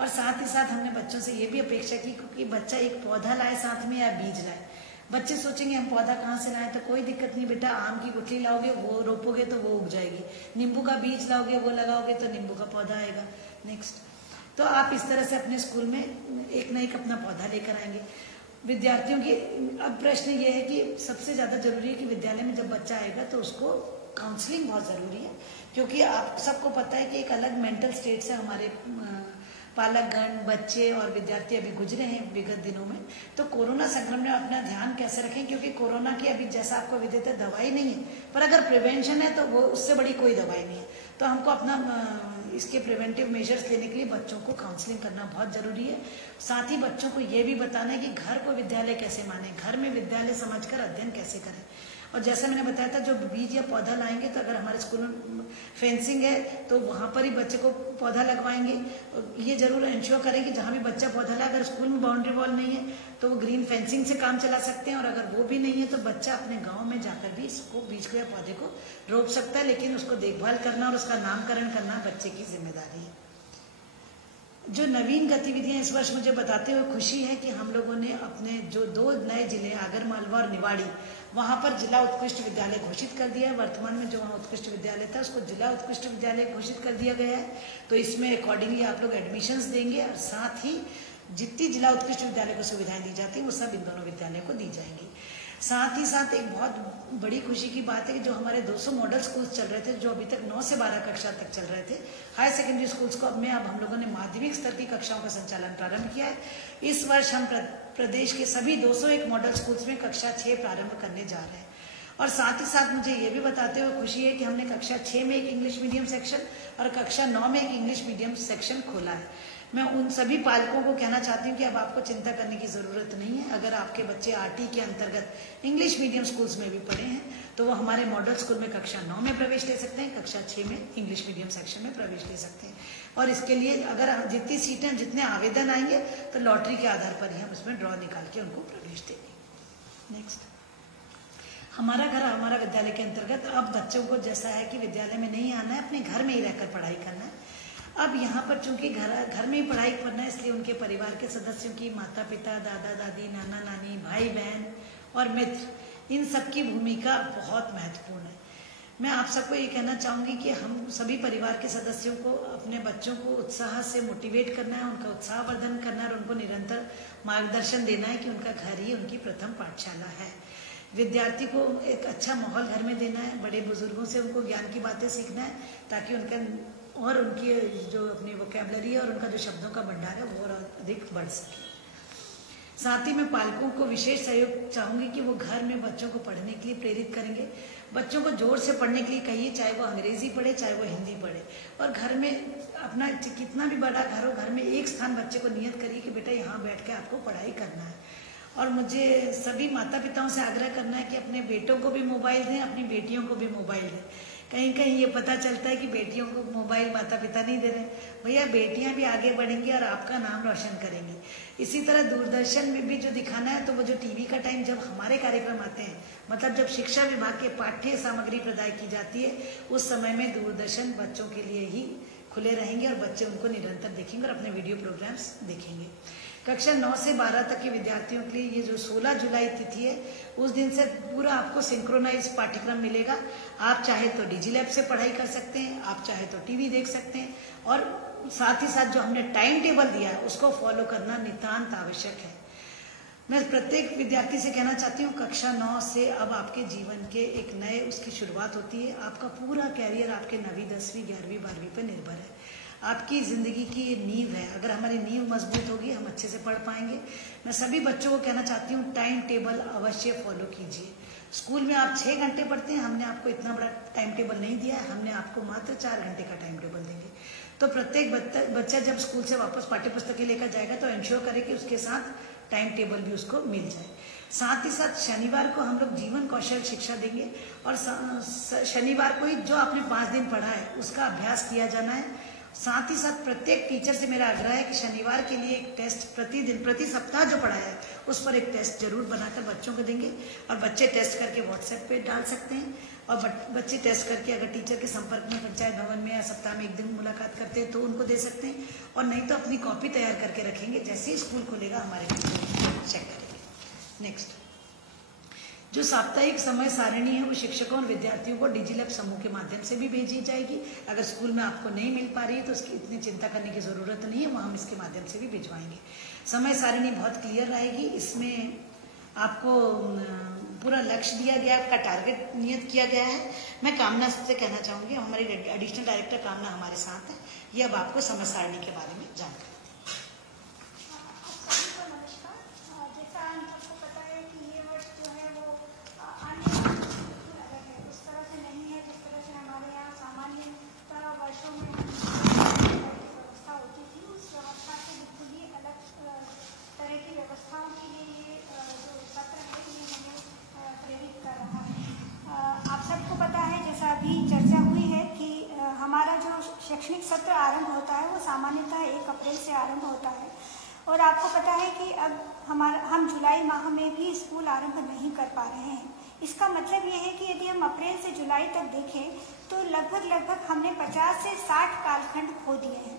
और साथ ही साथ हमने बच्चों से ये भी अपेक्षा की कि बच्चा एक पौधा लाए साथ में या बीज लाए। बच्चे सोचेंगे हम पौधा कहाँ से लाएं, तो कोई दिक्कत नहीं बेटा, आम की गुठली लाओगे वो रोपोगे तो वो उग जाएगी, नींबू का बीज लाओगे वो लगाओगे तो नींबू का पौधा आएगा। नेक्स्ट, तो आप इस तरह से अपने स्कूल में एक न एक अपना पौधा लेकर आएंगे। विद्यार्थियों की अब प्रश्न ये है कि सबसे ज्यादा जरूरी है कि विद्यालय में जब बच्चा आएगा तो उसको काउंसलिंग बहुत जरूरी है, क्योंकि आप सबको पता है कि एक अलग मेंटल स्टेट से हमारे पालकगण, बच्चे और विद्यार्थी अभी गुजरे हैं विगत दिनों में, तो कोरोना संक्रमण में अपना ध्यान कैसे रखें, क्योंकि कोरोना की अभी जैसा आपको विदित है दवाई नहीं है, पर अगर प्रिवेंशन है तो वो उससे बड़ी कोई दवाई नहीं है। तो हमको अपना इसके प्रिवेंटिव मेजर्स लेने के लिए बच्चों को काउंसलिंग करना बहुत जरूरी है। साथ ही बच्चों को ये भी बताना है कि घर को विद्यालय कैसे माने, घर में विद्यालय समझकर अध्ययन कैसे करें। और जैसा मैंने बताया था, जो बीज या पौधा लाएंगे तो अगर हमारे स्कूल में फेंसिंग है तो वहाँ पर ही बच्चे को पौधा लगवाएंगे। ये जरूर इंश्योर करें कि जहाँ भी बच्चा पौधा लाए, अगर स्कूल में बाउंड्री वॉल नहीं है तो वो ग्रीन फेंसिंग से काम चला सकते हैं, और अगर वो भी नहीं है तो बच्चा अपने गाँव में जाकर भी इसको बीज को या पौधे को रोप सकता है, लेकिन उसको देखभाल करना और उसका नामकरण करना बच्चे की जिम्मेदारी है। जो नवीन गतिविधियां इस वर्ष मुझे बताते हुए खुशी है कि हम लोगों ने अपने जो 2 नए जिले आगरमालवा और निवाड़ी, वहां पर जिला उत्कृष्ट विद्यालय घोषित कर दिया है। वर्तमान में जो वहाँ उत्कृष्ट विद्यालय था उसको जिला उत्कृष्ट विद्यालय घोषित कर दिया गया है। तो इसमें अकॉर्डिंगली आप लोग एडमिशंस देंगे, और साथ ही जितनी जिला उत्कृष्ट विद्यालय को सुविधाएं दी जाती है वो सब इन दोनों विद्यालय को दी जाएंगी। साथ ही साथ एक बहुत बड़ी खुशी की बात है कि जो हमारे 200 मॉडल स्कूल्स चल रहे थे, जो अभी तक 9 से 12 कक्षा तक चल रहे थे, हायर सेकेंडरी स्कूल्स को अब हम लोगों ने माध्यमिक स्तर की कक्षाओं का संचालन प्रारंभ किया है। इस वर्ष हम प्रदेश के सभी 201 मॉडल स्कूल्स में कक्षा 6 प्रारंभ करने जा रहे हैं। और साथ ही साथ मुझे ये भी बताते हुए खुशी है कि हमने कक्षा 6 में एक इंग्लिश मीडियम सेक्शन और कक्षा 9 में एक इंग्लिश मीडियम सेक्शन खोला है। मैं उन सभी पालकों को कहना चाहती हूँ कि अब आपको चिंता करने की ज़रूरत नहीं है। अगर आपके बच्चे आरटी के अंतर्गत इंग्लिश मीडियम स्कूल्स में भी पढ़े हैं तो वो हमारे मॉडल स्कूल में कक्षा 9 में प्रवेश ले सकते हैं, कक्षा 6 में इंग्लिश मीडियम सेक्शन में प्रवेश ले सकते हैं। और इसके लिए अगर जितनी सीटें, जितने आवेदन आएंगे तो लॉटरी के आधार पर ही हम उसमें ड्रॉ निकाल के उनको प्रवेश देंगे। नेक्स्ट, हमारा घर हमारा विद्यालय के अंतर्गत अब बच्चों को जैसा है कि विद्यालय में नहीं आना है, अपने घर में ही रहकर पढ़ाई करना है। अब यहाँ पर चूंकि घर में ही पढ़ाई करना है, इसलिए उनके परिवार के सदस्यों की, माता पिता, दादा दादी, नाना नानी, भाई बहन और मित्र, इन सब की भूमिका बहुत महत्वपूर्ण है। मैं आप सबको ये कहना चाहूँगी कि हम सभी परिवार के सदस्यों को अपने बच्चों को उत्साह से मोटिवेट करना है, उनका उत्साहवर्धन करना है और उनको निरंतर मार्गदर्शन देना है कि उनका घर ही उनकी प्रथम पाठशाला है। विद्यार्थी को एक अच्छा माहौल घर में देना है, बड़े बुजुर्गों से उनको ज्ञान की बातें सीखना है ताकि उनका और उनकी जो अपनी वोकैबुलरी है और उनका जो शब्दों का भंडार है वो और अधिक बढ़ सके। साथ ही मैं पालकों को विशेष सहयोग चाहूंगी कि वो घर में बच्चों को पढ़ने के लिए प्रेरित करेंगे। बच्चों को जोर से पढ़ने के लिए कहिए, चाहे वो अंग्रेजी पढ़े चाहे वो हिंदी पढ़े, और घर में अपना कितना भी बड़ा घर हो, घर में एक स्थान बच्चे को नियत करिए कि बेटा यहाँ बैठ के आपको पढ़ाई करना है। और मुझे सभी माता पिताओं से आग्रह करना है कि अपने बेटों को भी मोबाइल दें, अपनी बेटियों को भी मोबाइल दें। कहीं कहीं ये पता चलता है कि बेटियों को मोबाइल माता पिता नहीं दे रहे। भैया, बेटियां भी आगे बढ़ेंगी और आपका नाम रोशन करेंगी। इसी तरह दूरदर्शन में भी जो दिखाना है, तो वो जो टीवी का टाइम जब हमारे कार्यक्रम आते हैं, मतलब जब शिक्षा विभाग के पाठ्य सामग्री प्रदाय की जाती है, उस समय में दूरदर्शन बच्चों के लिए ही खुले रहेंगे और बच्चे उनको निरंतर देखेंगे और अपने वीडियो प्रोग्राम्स देखेंगे। कक्षा 9 से 12 तक के विद्यार्थियों के लिए ये जो 16 जुलाई तिथि है, उस दिन से पूरा आपको सिंक्रोनाइज पाठ्यक्रम मिलेगा। आप चाहे तो डिजिलैब से पढ़ाई कर सकते हैं, आप चाहे तो टीवी देख सकते हैं, और साथ ही साथ जो हमने टाइम टेबल दिया है उसको फॉलो करना नितांत आवश्यक है। मैं प्रत्येक विद्यार्थी से कहना चाहती हूँ, कक्षा 9 से अब आपके जीवन के एक नए उसकी शुरुआत होती है। आपका पूरा कैरियर आपके 9वीं 10वीं 11वीं 12वीं पर निर्भर है। आपकी जिंदगी की ये नींव है। अगर हमारी नींव मजबूत होगी, हम अच्छे से पढ़ पाएंगे। मैं सभी बच्चों को कहना चाहती हूँ, टाइम टेबल अवश्य फॉलो कीजिए। स्कूल में आप 6 घंटे पढ़ते हैं, हमने आपको इतना बड़ा टाइम टेबल नहीं दिया है, हमने आपको मात्र 4 घंटे का टाइम टेबल देंगे। तो प्रत्येक बच्चा जब स्कूल से वापस पाठ्य पुस्तकें लेकर जाएगा तो इंश्योर करें कि उसके साथ टाइम टेबल भी उसको मिल जाए। साथ ही साथ शनिवार को हम लोग जीवन कौशल शिक्षा देंगे, और शनिवार को ही जो आपने 5 दिन पढ़ा है उसका अभ्यास किया जाना है। साथ ही साथ प्रत्येक टीचर से मेरा आग्रह है कि शनिवार के लिए एक टेस्ट प्रतिदिन, प्रति सप्ताह जो पढ़ाया है उस पर एक टेस्ट जरूर बनाकर बच्चों को देंगे, और बच्चे टेस्ट करके व्हाट्सएप पे डाल सकते हैं। और बच्चे टेस्ट करके अगर टीचर के संपर्क में पंचायत भवन में या सप्ताह में 1 दिन मुलाकात करते हैं तो उनको दे सकते हैं, और नहीं तो अपनी कॉपी तैयार करके रखेंगे। जैसे ही स्कूल खुलेगा हमारे चेक करेंगे। नेक्स्ट, जो साप्ताहिक समय सारिणी है वो शिक्षकों और विद्यार्थियों को डिजिलैब समूह के माध्यम से भी भेजी जाएगी। अगर स्कूल में आपको नहीं मिल पा रही है तो उसकी इतनी चिंता करने की जरूरत नहीं है, वह हम इसके माध्यम से भी भिजवाएंगे। समय सारिणी बहुत क्लियर रहेगी। इसमें आपको पूरा लक्ष्य दिया गया, आपका टारगेट नियत किया गया है। मैं कामना से कहना चाहूंगी, हमारी एडिशनल डायरेक्टर कामना हमारे साथ है, ये अब आपको समय सारिणी के बारे में जानकारी अभी चर्चा हुई है कि हमारा जो शैक्षणिक सत्र आरंभ होता है वो सामान्यतः 1 अप्रैल से आरंभ होता है, और आपको पता है कि अब हम जुलाई माह में भी स्कूल आरंभ नहीं कर पा रहे हैं। इसका मतलब ये है कि यदि हम अप्रैल से जुलाई तक देखें तो लगभग हमने 50 से 60 कालखंड खो दिए हैं।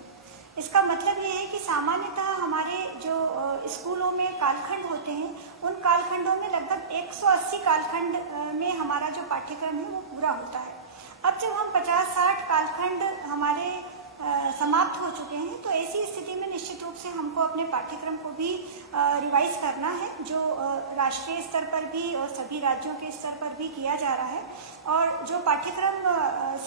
इसका मतलब ये है कि सामान्यतः हमारे जो स्कूलों में कालखंड होते हैं उन कालखंडों में लगभग 180 कालखंड में हमारा जो पाठ्यक्रम है वो पूरा होता है। अब जब हम 50-60 कालखंड हमारे समाप्त हो चुके हैं तो ऐसी स्थिति में निश्चित रूप से हमको अपने पाठ्यक्रम को भी रिवाइज करना है, जो राष्ट्रीय स्तर पर भी और सभी राज्यों के स्तर पर भी किया जा रहा है। और जो पाठ्यक्रम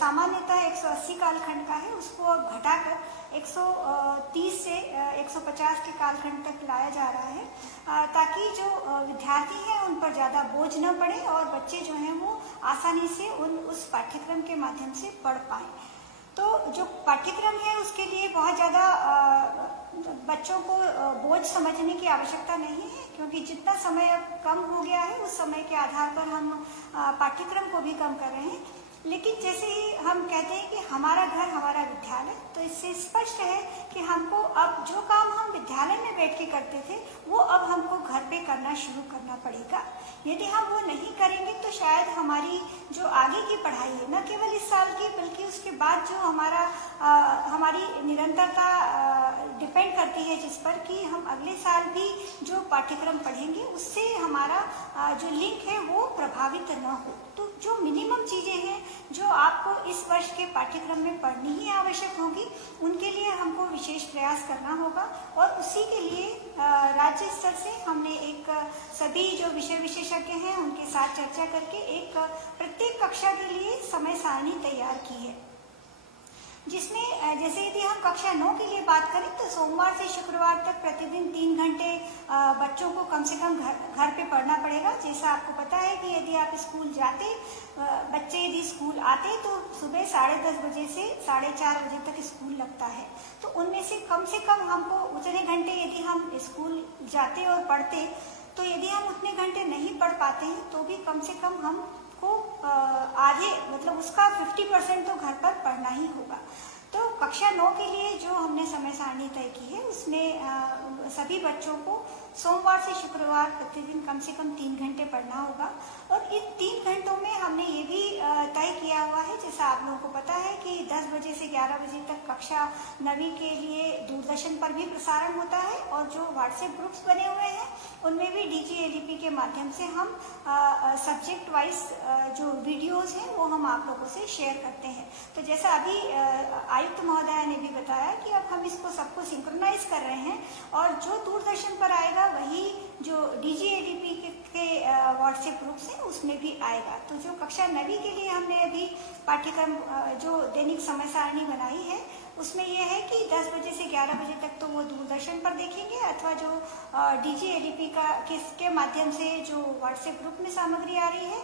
सामान्यतः 180 कालखंड का है उसको अब घटाकर 130 से 150 के कालखंड तक लाया जा रहा है, ताकि जो विद्यार्थी हैं उन पर ज़्यादा बोझ न पड़े और बच्चे जो हैं वो आसानी से उस पाठ्यक्रम के माध्यम से पढ़ पाएँ। तो जो पाठ्यक्रम है उसके लिए बहुत ज़्यादा बच्चों को बोझ समझने की आवश्यकता नहीं है, क्योंकि जितना समय अब कम हो गया है उस समय के आधार पर हम पाठ्यक्रम को भी कम कर रहे हैं। लेकिन जैसे ही हम कहते हैं कि हमारा घर हमारा विद्यालय, तो इससे स्पष्ट है कि हमको अब जो काम हम विद्यालय में बैठ के करते थे वो अब हमको घर पे करना शुरू करना पड़ेगा। यदि हम वो नहीं करेंगे तो शायद हमारी जो आगे की पढ़ाई है, न केवल इस साल की बल्कि उसके बाद जो हमारी निरंतरता डिपेंड करती है जिस पर कि हम अगले साल भी जो पाठ्यक्रम पढ़ेंगे उससे हमारा जो लिंक है वो प्रभावित न हो। तो जो मिनिमम चीज़ें हैं जो आपको इस वर्ष के पाठ्यक्रम में पढ़नी ही आवश्यक होगी, उनके लिए हमको विशेष प्रयास करना होगा। और उसी के लिए राज्य स्तर से हमने एक सभी जो विषय विशेषज्ञ हैं उनके साथ चर्चा करके एक प्रत्येक कक्षा के लिए समय सारणी तैयार की है, जिसमें जैसे यदि हम कक्षा 9 के लिए बात करें तो सोमवार से शुक्रवार तक प्रतिदिन 3 घंटे बच्चों को कम से कम घर पे पढ़ना पड़ेगा। जैसा आपको पता है कि यदि आप स्कूल जाते, बच्चे यदि स्कूल आते तो सुबह 10:30 बजे से 4:30 बजे तक स्कूल लगता है, तो उनमें से कम हमको उतने घंटे यदि हम स्कूल जाते और पढ़ते, तो यदि हम उतने घंटे नहीं पढ़ पाते हैं तो भी कम से कम हमको आधे मतलब उसका 50% तो घर पर पढ़ना ही होगा। तो कक्षा 9 के लिए जो हमने समय सारणी तय की है उसमें सभी बच्चों को सोमवार से शुक्रवार प्रतिदिन कम से कम 3 घंटे पढ़ना होगा। और इन 3 घंटों में हमने ये भी तय किया हुआ है, जैसा आप लोगों को पता है कि 10 बजे से 11 बजे तक कक्षा 9वीं के लिए दूरदर्शन पर भी प्रसारण होता है, और जो व्हाट्सएप ग्रुप्स बने हुए हैं उनमें भी DGLEP के माध्यम से हम सब्जेक्ट वाइज जो वीडियोस हैं वो हम आप लोगों से शेयर करते हैं। तो जैसा अभी आयुक्त महोदया ने भी बताया कि अब हम इसको सबको सिंक्रोनाइज कर रहे हैं, और जो दूरदर्शन पर आएगा वही जो DGLEP के व्हाट्सएप ग्रुप्स हैं उसमें भी आएगा। तो जो कक्षा 9वीं के लिए हमने अभी पाठ्यक्रम जो दैनिक समय सारणी बनाई है उसमें यह है कि 10 बजे से 11 बजे तक तो वो दूरदर्शन पर देखेंगे, अथवा जो DGLEP के माध्यम से जो व्हाट्सएप ग्रुप में सामग्री आ रही है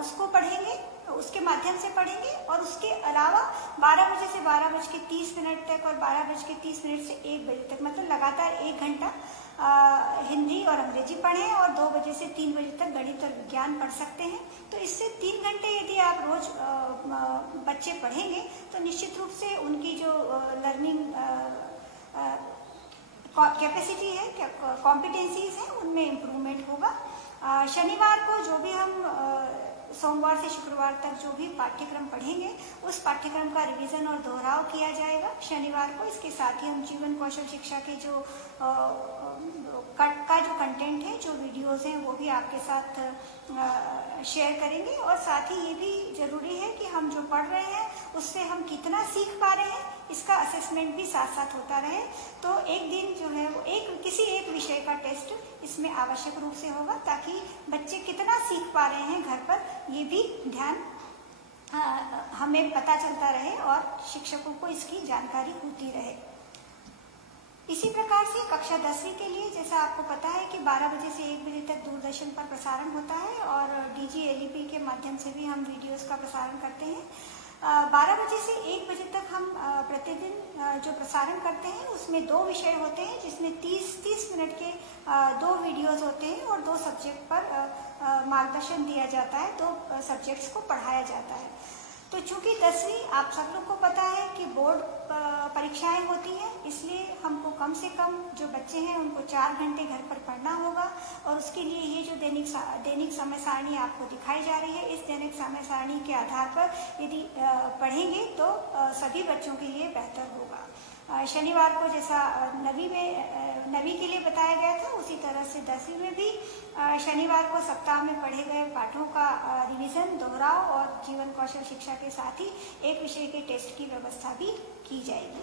उसको पढ़ेंगे, उसके माध्यम से पढ़ेंगे। और उसके अलावा 12 बजे से 12:30 तक और 12:30 से 1 बजे तक मतलब लगातार 1 घंटा हिंदी और अंग्रेजी पढ़ें, और 2 बजे से 3 बजे तक गणित और विज्ञान पढ़ सकते हैं। तो इससे 3 घंटे यदि आप रोज बच्चे पढ़ेंगे तो निश्चित रूप से उनकी जो लर्निंग कैपेसिटी है, कॉम्पिटेंसीज हैं, उनमें इम्प्रूवमेंट होगा। शनिवार को जो भी हम सोमवार से शुक्रवार तक जो भी पाठ्यक्रम पढ़ेंगे उस पाठ्यक्रम का रिवीजन और दोहराव किया जाएगा शनिवार को। इसके साथ ही हम जीवन कौशल शिक्षा के जो जो कंटेंट है, जो वीडियोस हैं, वो भी आपके साथ शेयर करेंगे। और साथ ही ये भी जरूरी है कि हम जो पढ़ रहे हैं उससे हम कितना सीख पा रहे हैं इसका असेसमेंट भी साथ साथ होता रहे। तो एक दिन जो है वो किसी एक विषय का टेस्ट इसमें आवश्यक रूप से होगा, ताकि बच्चे कितना सीख पा रहे हैं घर पर ये भी ध्यान हमें पता चलता रहे और शिक्षकों को इसकी जानकारी होती रहे। इसी प्रकार से कक्षा 10वीं के लिए जैसा आपको पता है कि 12 बजे से 1 बजे तक दूरदर्शन पर प्रसारण होता है, और DGLEP के माध्यम से भी हम वीडियोस का प्रसारण करते हैं। 12 बजे से 1 बजे तक हम प्रतिदिन जो प्रसारण करते हैं उसमें 2 विषय होते हैं, जिसमें 30 मिनट के 2 वीडियोस होते हैं, और 2 सब्जेक्ट पर मार्गदर्शन दिया जाता है, 2 सब्जेक्ट्स को पढ़ाया जाता है। तो तो चूंकि 10वीं आप सब लोग को पता है कि बोर्ड परीक्षाएं होती हैं, इसलिए हमको कम से कम जो बच्चे हैं उनको 4 घंटे घर पर पढ़ना होगा। और उसके लिए ये जो दैनिक समय सारणी आपको दिखाई जा रही है, इस दैनिक समय सारणी के आधार पर यदि पढ़ेंगे तो सभी बच्चों के लिए बेहतर होगा। शनिवार को जैसा नवीं के लिए बताया गया था, उसी तरह से 10वीं में भी शनिवार को सप्ताह में पढ़े गए पाठों का रिवीजन, दोहराव और जीवन कौशल शिक्षा के साथ ही एक विषय के टेस्ट की व्यवस्था भी की जाएगी।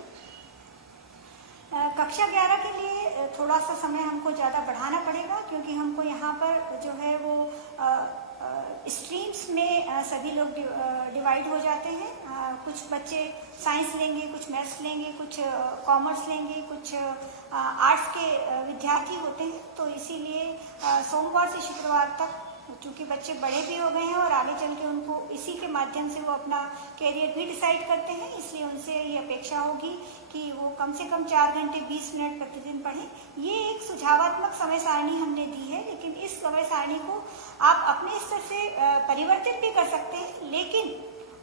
कक्षा 11 के लिए थोड़ा सा समय हमको ज़्यादा बढ़ाना पड़ेगा, क्योंकि हमको यहाँ पर जो है वो स्ट्रीम्स में सभी लोग डिवाइड हो जाते हैं। कुछ बच्चे साइंस लेंगे, कुछ मैथ्स लेंगे, कुछ कॉमर्स लेंगे, कुछ आर्ट्स के विद्यार्थी होते हैं। तो इसीलिए सोमवार से शुक्रवार तक, चूँकि बच्चे बड़े भी हो गए हैं और आगे चल के उनको इसी के माध्यम से वो अपना कैरियर भी डिसाइड करते हैं, इसलिए उनसे ये अपेक्षा होगी कि वो कम से कम 4 घंटे 20 मिनट प्रतिदिन पढ़ें। ये एक सुझावात्मक समय सारणी हमने दी है, लेकिन इस समय सारणी को आप अपने स्तर से परिवर्तित भी कर सकते हैं, लेकिन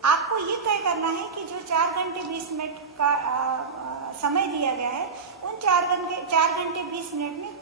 आपको ये तय करना है कि जो 4 घंटे 20 मिनट का समय दिया गया है, उन 4 घंटे 20 मिनट में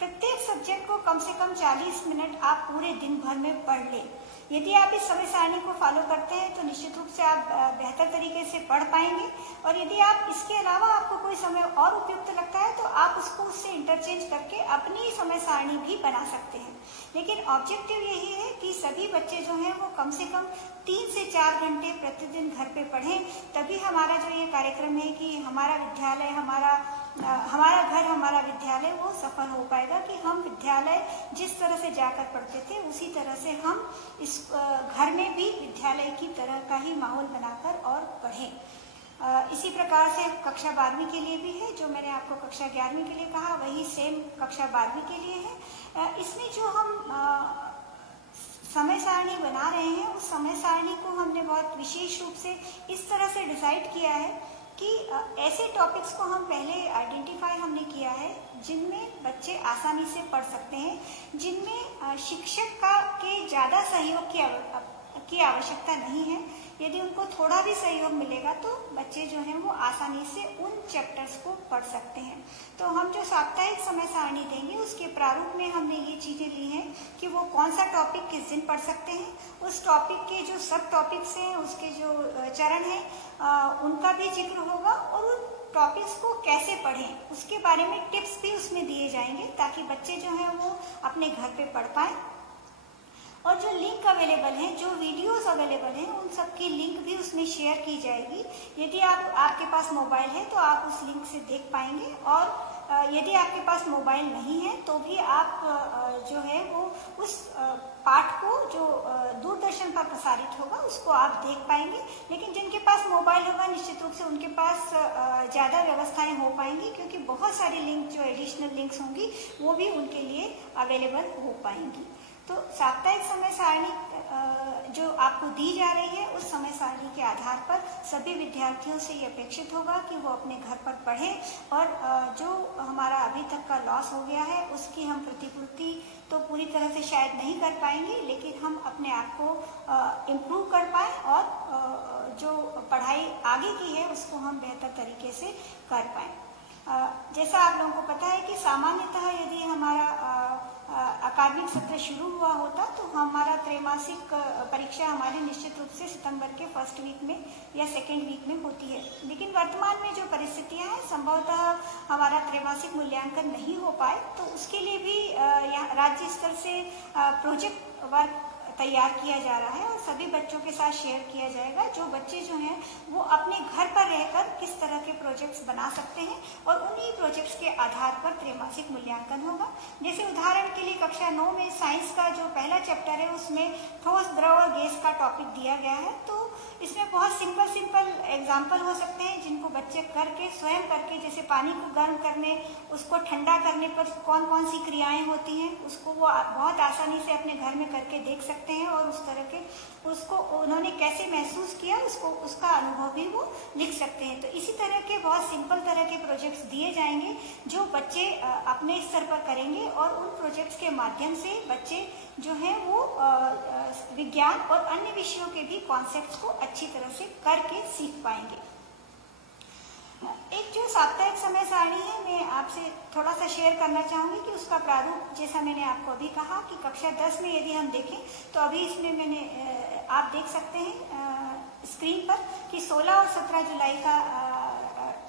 प्रत्येक सब्जेक्ट को कम से कम 40 मिनट आप पूरे दिन भर में पढ़ लें। यदि आप इस समय सारणी को फॉलो करते हैं तो निश्चित रूप से आप बेहतर तरीके से पढ़ पाएंगे। और यदि आप इसके अलावा आपको कोई समय और उपयुक्त लगता है तो आप उसको उससे इंटरचेंज करके अपनी समय सारणी भी बना सकते हैं। लेकिन ऑब्जेक्टिव यही है कि सभी बच्चे जो हैं वो कम से कम 3 से 4 घंटे प्रतिदिन घर पे पढ़ें, तभी हमारा जो ये कार्यक्रम है कि हमारा विद्यालय हमारा घर हमारा विद्यालय वो सफल हो पाएगा, कि हम विद्यालय जिस तरह से जाकर पढ़ते थे उसी तरह से हम इस घर में भी विद्यालय की तरह का ही माहौल बनाकर और पढ़ें। इसी प्रकार से कक्षा 12वीं के लिए भी है, जो मैंने आपको कक्षा 11वीं के लिए कहा वही सेम कक्षा 12वीं के लिए है। इसमें जो हम समय सारणी बना रहे हैं, उस समय सारणी को हमने बहुत विशेष रूप से इस तरह से डिसाइड किया है कि ऐसे टॉपिक्स को हम पहले आइडेंटिफाई हमने किया है जिनमें बच्चे आसानी से पढ़ सकते हैं, जिनमें शिक्षक के ज़्यादा सहयोग की आवश्यकता नहीं है। यदि उनको थोड़ा भी सहयोग मिलेगा तो बच्चे जो हैं वो आसानी से उन चैप्टर्स को पढ़ सकते हैं। तो हम जो साप्ताहिक समय सारणी देंगे उसके प्रारूप में हमने ये चीज़ें ली हैं कि वो कौन सा टॉपिक किस दिन पढ़ सकते हैं, उस टॉपिक के जो सब टॉपिक्स हैं, उसके जो चरण हैं उनका भी जिक्र होगा, और उन टॉपिक्स को कैसे पढ़ें उसके बारे में टिप्स भी उसमें दिए जाएंगे, ताकि बच्चे जो हैं वो अपने घर पे पढ़ पाएँ। और जो लिंक अवेलेबल हैं, जो वीडियोस अवेलेबल हैं, उन सब की लिंक भी उसमें शेयर की जाएगी। यदि आपके पास मोबाइल है तो आप उस लिंक से देख पाएंगे, और यदि आपके पास मोबाइल नहीं है तो भी आप जो है वो उस पाठ को जो दूरदर्शन पर प्रसारित होगा उसको आप देख पाएंगे। लेकिन जिनके पास मोबाइल होगा निश्चित रूप से उनके पास ज़्यादा व्यवस्थाएं हो पाएंगी, क्योंकि बहुत सारी लिंक जो एडिशनल लिंक्स होंगी वो भी उनके लिए अवेलेबल हो पाएंगी। तो साप्ताहिक समय सारणी जो आपको दी जा रही है, उस समय सारणी के आधार पर सभी विद्यार्थियों से ये अपेक्षित होगा कि वो अपने घर पर पढ़ें, और जो हमारा अभी तक का लॉस हो गया है उसकी हम प्रतिपूर्ति तो पूरी तरह से शायद नहीं कर पाएंगे, लेकिन हम अपने आप को इम्प्रूव कर पाएँ और जो पढ़ाई आगे की है उसको हम बेहतर तरीके से कर पाएँ। जैसा आप लोगों को पता है कि सामान्यतः यदि हमारा अकादमिक सत्र शुरू हुआ होता तो हमारा त्रैमासिक परीक्षा हमारी निश्चित रूप से सितंबर के फर्स्ट वीक में या सेकेंड वीक में होती है। लेकिन वर्तमान में जो परिस्थितियां हैं, संभवतः हमारा त्रैमासिक मूल्यांकन नहीं हो पाए, तो उसके लिए भी राज्य स्तर से प्रोजेक्ट वर्क तैयार किया जा रहा है और सभी बच्चों के साथ शेयर किया जाएगा। जो बच्चे जो हैं वो अपने घर पर रहकर किस तरह के प्रोजेक्ट्स बना सकते हैं, और उन्हीं प्रोजेक्ट्स के आधार पर त्रैमासिक मूल्यांकन होगा। जैसे उदाहरण के लिए कक्षा 9 में साइंस का जो पहला चैप्टर है उसमें ठोस, द्रव और गैस का टॉपिक दिया गया है। तो इसमें बहुत सिंपल एग्जाम्पल हो सकते हैं जिनको बच्चे करके स्वयं करके, जैसे पानी को गर्म करने, उसको ठंडा करने पर कौन कौन सी क्रियाएं होती हैं, उसको वो बहुत आसानी से अपने घर में करके देख सकते हैं, और उस तरह के उसको उन्होंने कैसे महसूस किया उसका अनुभव भी वो लिख सकते हैं। तो इसी तरह के बहुत सिंपल तरह के प्रोजेक्ट्स दिए जाएंगे जो बच्चे अपने स्तर पर करेंगे, और उन प्रोजेक्ट्स के माध्यम से बच्चे जो हैं वो विज्ञान और अन्य विषयों के भी कॉन्सेप्ट्स को अच्छी तरह से करके सीख पाएंगे। एक जो साप्ताहिक समय सारणी है, मैं आपसे थोड़ा सा शेयर करना चाहूँगी कि उसका प्रारूप, जैसा मैंने आपको अभी कहा कि कक्षा 10 में यदि हम देखें तो अभी इसमें आप देख सकते हैं स्क्रीन पर कि 16 और 17 जुलाई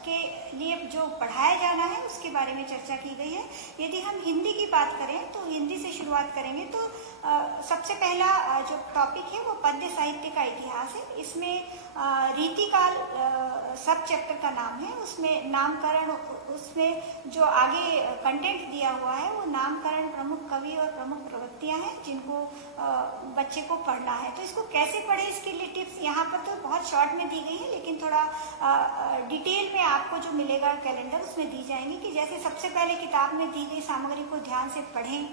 के लिए जो पढ़ाया जाना है उसके बारे में चर्चा की गई है। यदि हम हिंदी की बात करें तो हिंदी से शुरुआत करेंगे तो सबसे पहला जो टॉपिक है वो पद्य साहित्य का इतिहास है। इसमें रीतिकाल सब चैप्टर का नाम है। उसमें नामकरण, उसमें जो आगे कंटेंट दिया हुआ है वो नामकरण, प्रमुख कवि और प्रमुख प्रवृत्तियां हैं जिनको बच्चे को पढ़ना है। तो इसको कैसे पढ़े, इसके लिए टिप्स यहाँ पर तो बहुत शॉर्ट में दी गई है, लेकिन थोड़ा डिटेल में आपको जो मिलेगा कैलेंडर उसमें दी जाएंगी कि जैसे सबसे पहले किताब में दी गई सामग्री को ध्यान से पढ़ें,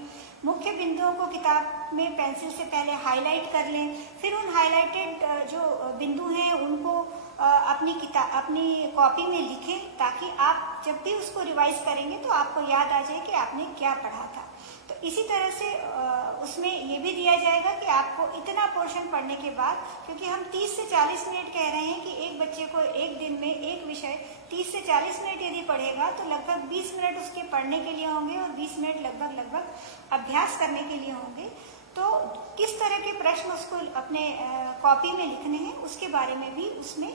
मुख्य बिंदुओं को किताब में पेंसिल से पहले हाईलाइट कर लें, फिर उन हाईलाइटेड जो बिंदु हैं उनको अपनी कॉपी में लिखें ताकि आप जब भी उसको रिवाइज करेंगे तो आपको याद आ जाए कि आपने क्या पढ़ा था। तो इसी तरह से उसमें ये भी दिया जाएगा कि आपको इतना पोर्शन पढ़ने के बाद, क्योंकि हम 30 से 40 मिनट कह रहे हैं कि एक बच्चे को एक दिन में एक विषय 30 से 40 मिनट यदि पढ़ेगा तो लगभग 20 मिनट उसके पढ़ने के लिए होंगे और 20 मिनट लगभग अभ्यास करने के लिए होंगे। तो किस तरह के प्रश्न उसको अपने कॉपी में लिखने हैं उसके बारे में भी उसमें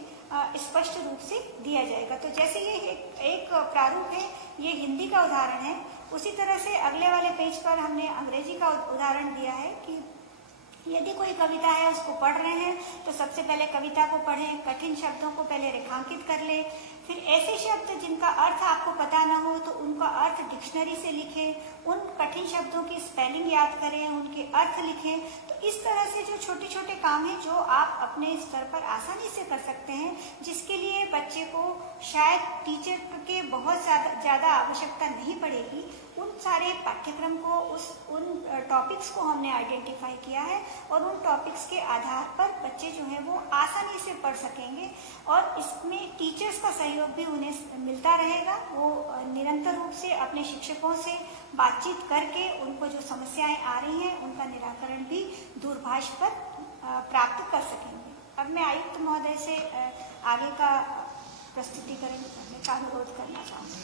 स्पष्ट रूप से दिया जाएगा। तो जैसे ये एक प्रारूप है, ये हिंदी का उदाहरण है, उसी तरह से अगले वाले पेज पर हमने अंग्रेजी का उदाहरण दिया है कि यदि कोई कविता है उसको पढ़ रहे हैं तो सबसे पहले कविता को पढ़ें, कठिन शब्दों को पहले रेखांकित कर लें, फिर ऐसे शब्द जिनका अर्थ आपको पता ना हो तो उनका अर्थ डिक्शनरी से लिखें, उन कठिन शब्दों की स्पेलिंग याद करें, उनके अर्थ लिखें। तो इस तरह से जो छोटे छोटे काम हैं जो आप अपने स्तर पर आसानी से कर सकते हैं, जिसके लिए बच्चे को शायद टीचर के बहुत ज़्यादा आवश्यकता नहीं पड़ेगी, उन सारे पाठ्यक्रम को उन टॉपिक्स को हमने आइडेंटिफाई किया है और उन टॉपिक्स के आधार पर बच्चे जो हैं वो आसानी से पढ़ सकेंगे और इसमें टीचर्स का सहयोग भी उन्हें मिलता रहेगा। वो निरंतर रूप से अपने शिक्षकों से बातचीत करके उनको जो समस्याएं आ रही हैं उनका निराकरण भी दूरभाष पर प्राप्त कर सकेंगे। अब मैं आयुक्त महोदय से आगे का प्रस्तुतिकरण करने का अनुरोध करना चाहूँगी।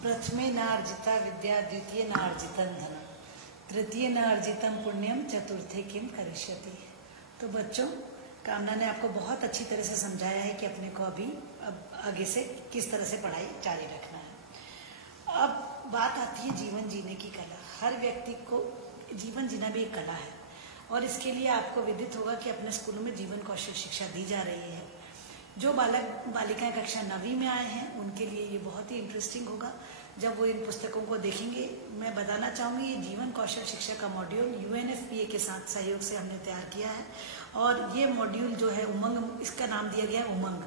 प्रथमे न अर्जिता विद्या, द्वितीय न अर्जितं धनम, तृतीय न अर्जितं पुण्यम, चतुर्थे किम करिष्यति। तो बच्चों, कामना ने आपको बहुत अच्छी तरह से समझाया है कि अपने को अब आगे से किस तरह से पढ़ाई जारी रखना है। अब बात आती है जीवन जीने की कला। हर व्यक्ति को जीवन जीना भी एक कला है और इसके लिए आपको विदित होगा कि अपने स्कूलों में जीवन कौशल शिक्षा दी जा रही है। जो बालक बालिकाएं कक्षा 9वीं में आए हैं उनके लिए ये बहुत ही इंटरेस्टिंग होगा जब वो इन पुस्तकों को देखेंगे। मैं बताना चाहूँगी ये जीवन कौशल शिक्षा का मॉड्यूल UNFPA के साथ सहयोग से हमने तैयार किया है और ये मॉड्यूल जो है उमंग, इसका नाम दिया गया है उमंग।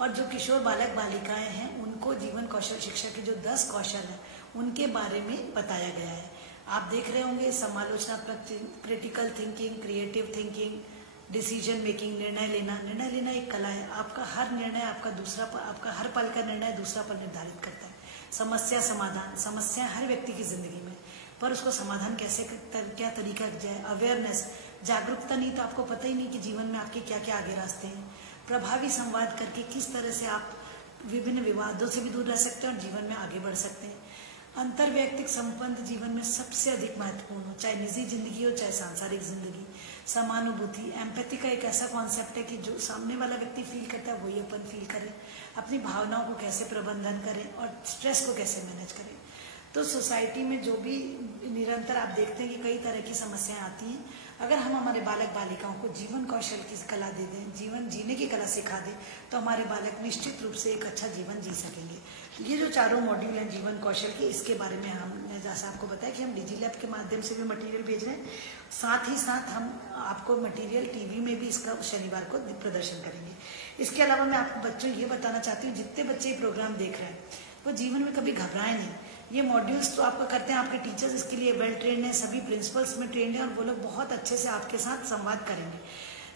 और जो किशोर बालक बालिकाएं हैं उनको जीवन कौशल शिक्षा के जो 10 कौशल हैं उनके बारे में बताया गया है। आप देख रहे होंगे समालोचनात्मक, critical thinking, creative thinking, decision making, निर्णय लेना एक कला है। आपका हर निर्णय आपका हर पल का निर्णय दूसरा पल निर्धारित करता है। समस्या समाधान, समस्या हर व्यक्ति की जिंदगी में, पर उसको समाधान कैसे क्या तरीका जाए। अवेयरनेस, जागरूकता नहीं तो आपको पता ही नहीं कि जीवन में आपके क्या क्या आगे रास्ते हैं। प्रभावी संवाद करके किस तरह से आप विभिन्न विवादों से भी दूर रह सकते हैं और जीवन में आगे बढ़ सकते हैं। अंतर्वैयक्तिक संबंध जीवन में सबसे अधिक महत्वपूर्ण हो, चाहे निजी जिंदगी हो चाहे सांसारिक जिंदगी। समानुभूति, एम्पैथी का एक ऐसा कॉन्सेप्ट है कि जो सामने वाला व्यक्ति फील करता है वही अपन फील करें। अपनी भावनाओं को कैसे प्रबंधन करें और स्ट्रेस को कैसे मैनेज करें। तो सोसाइटी में जो भी निरंतर आप देखते हैं कि कई तरह की समस्याएं आती हैं, अगर हम हमारे बालक बालिकाओं को जीवन कौशल की कला दे दें, जीवन जीने की कला सिखा दें, तो हमारे बालक निश्चित रूप से एक अच्छा जीवन जी सकेंगे। ये जो चारों मॉड्यूल हैं जीवन कौशल के, इसके बारे में हमने जैसा आपको बताया कि हम डिजिलैब के माध्यम से भी मटेरियल भेज रहे हैं, साथ ही साथ हम आपको मटेरियल टीवी में भी इसका शनिवार को प्रदर्शन करेंगे। इसके अलावा मैं आपको बच्चों ये बताना चाहती हूँ, जितने बच्चे ये प्रोग्राम देख रहे हैं वो जीवन में कभी घबराएं नहीं। ये मॉड्यूल्स तो आपका करते हैं आपके टीचर्स, इसके लिए वेल ट्रेंड हैं, सभी प्रिंसिपल्स में ट्रेंड हैं और वो लोग बहुत अच्छे से आपके साथ संवाद करेंगे।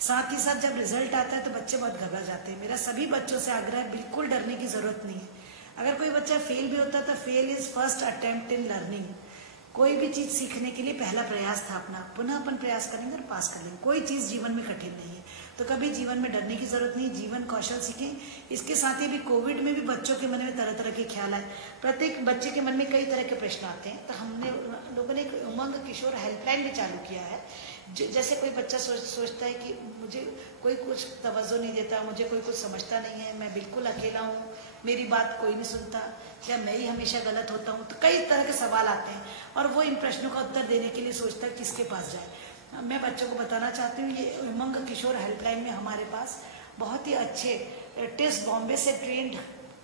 साथ ही साथ जब रिजल्ट आता है तो बच्चे बहुत घबरा जाते हैं। मेरा सभी बच्चों से आग्रह है, बिल्कुल डरने की जरूरत नहीं है। अगर कोई बच्चा फेल भी होता है तो fail is first attempt in learning. कोई भी चीज सीखने के लिए पहला प्रयास था अपना, पुनः अपन प्रयास करेंगे और पास कर लेंगे। कोई चीज जीवन में कठिन नहीं है, तो कभी जीवन में डरने की जरूरत नहीं, जीवन कौशल सीखें। इसके साथ ही भी कोविड में भी बच्चों के मन में तरह तरह के ख्याल आए, प्रत्येक बच्चे के मन में कई तरह के प्रश्न आते हैं। तो हमने लोगों ने एक उमंग किशोर हेल्पलाइन भी चालू किया है। जैसे कोई बच्चा सोचता है कि मुझे कोई कुछ तवज्जो नहीं देता, मुझे कोई कुछ समझता नहीं है, मैं बिल्कुल अकेला हूँ, मेरी बात कोई नहीं सुनता, क्या मैं ही हमेशा गलत होता हूँ, तो कई तरह के सवाल आते हैं और वो इन प्रश्नों का उत्तर देने के लिए सोचता है किसके पास जाए। मैं बच्चों को बताना चाहती हूँ, ये उमंग किशोर हेल्पलाइन में हमारे पास बहुत ही अच्छे टेस्ट बॉम्बे से ट्रेंड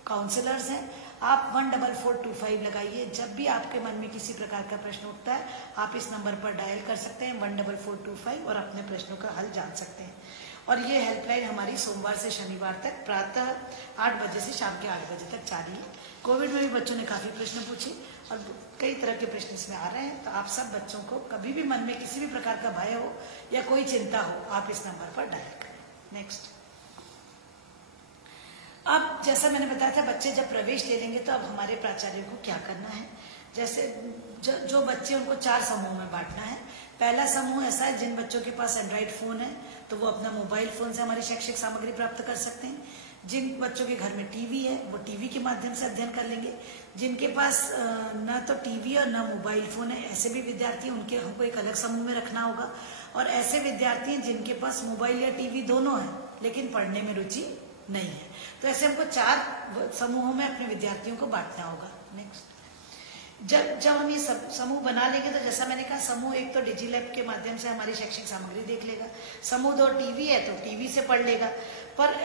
काउंसलर्स हैं। आप 14425 लगाइए, जब भी आपके मन में किसी प्रकार का प्रश्न उठता है आप इस नंबर पर डायल कर सकते हैं 14425 और अपने प्रश्नों का हल जान सकते हैं। और ये हेल्पलाइन हमारी सोमवार से शनिवार तक प्रातः 8 बजे से शाम के 8 बजे तक जारी है। कोविड में भी बच्चों ने काफी प्रश्न पूछे और कई तरह के प्रश्न इसमें आ रहे हैं, तो आप सब बच्चों को कभी भी मन में किसी भी प्रकार का भय हो या कोई चिंता हो, आप इस नंबर पर डायल करें। नेक्स्ट, अब जैसा मैंने बताया था, बच्चे जब प्रवेश ले लेंगे तो अब हमारे प्राचार्यों को क्या करना है। जैसे जो बच्चे, उनको 4 समूह में बांटना है। पहला समूह ऐसा है जिन बच्चों के पास एंड्रॉइड फोन है तो वो अपना मोबाइल फोन से हमारी शैक्षिक सामग्री प्राप्त कर सकते हैं। जिन बच्चों के घर में टीवी है वो टीवी के माध्यम से अध्ययन कर लेंगे। जिनके पास न तो टीवी और न मोबाइल फोन है, ऐसे भी विद्यार्थी, उनके हमको एक अलग समूह में रखना होगा। और ऐसे विद्यार्थी हैं जिनके पास मोबाइल या टीवी दोनों है लेकिन पढ़ने में रुचि नहीं है, तो ऐसे हमको 4 समूहों में अपने विद्यार्थियों को बांटना होगा। नेक्स्ट, जब हम ये समूह बना लेंगे तो जैसा मैंने कहा, समूह 1 तो डिजिलैब के माध्यम से हमारी शैक्षिक सामग्री देख लेगा, समूह 2 टीवी है तो टीवी से पढ़ लेगा। पर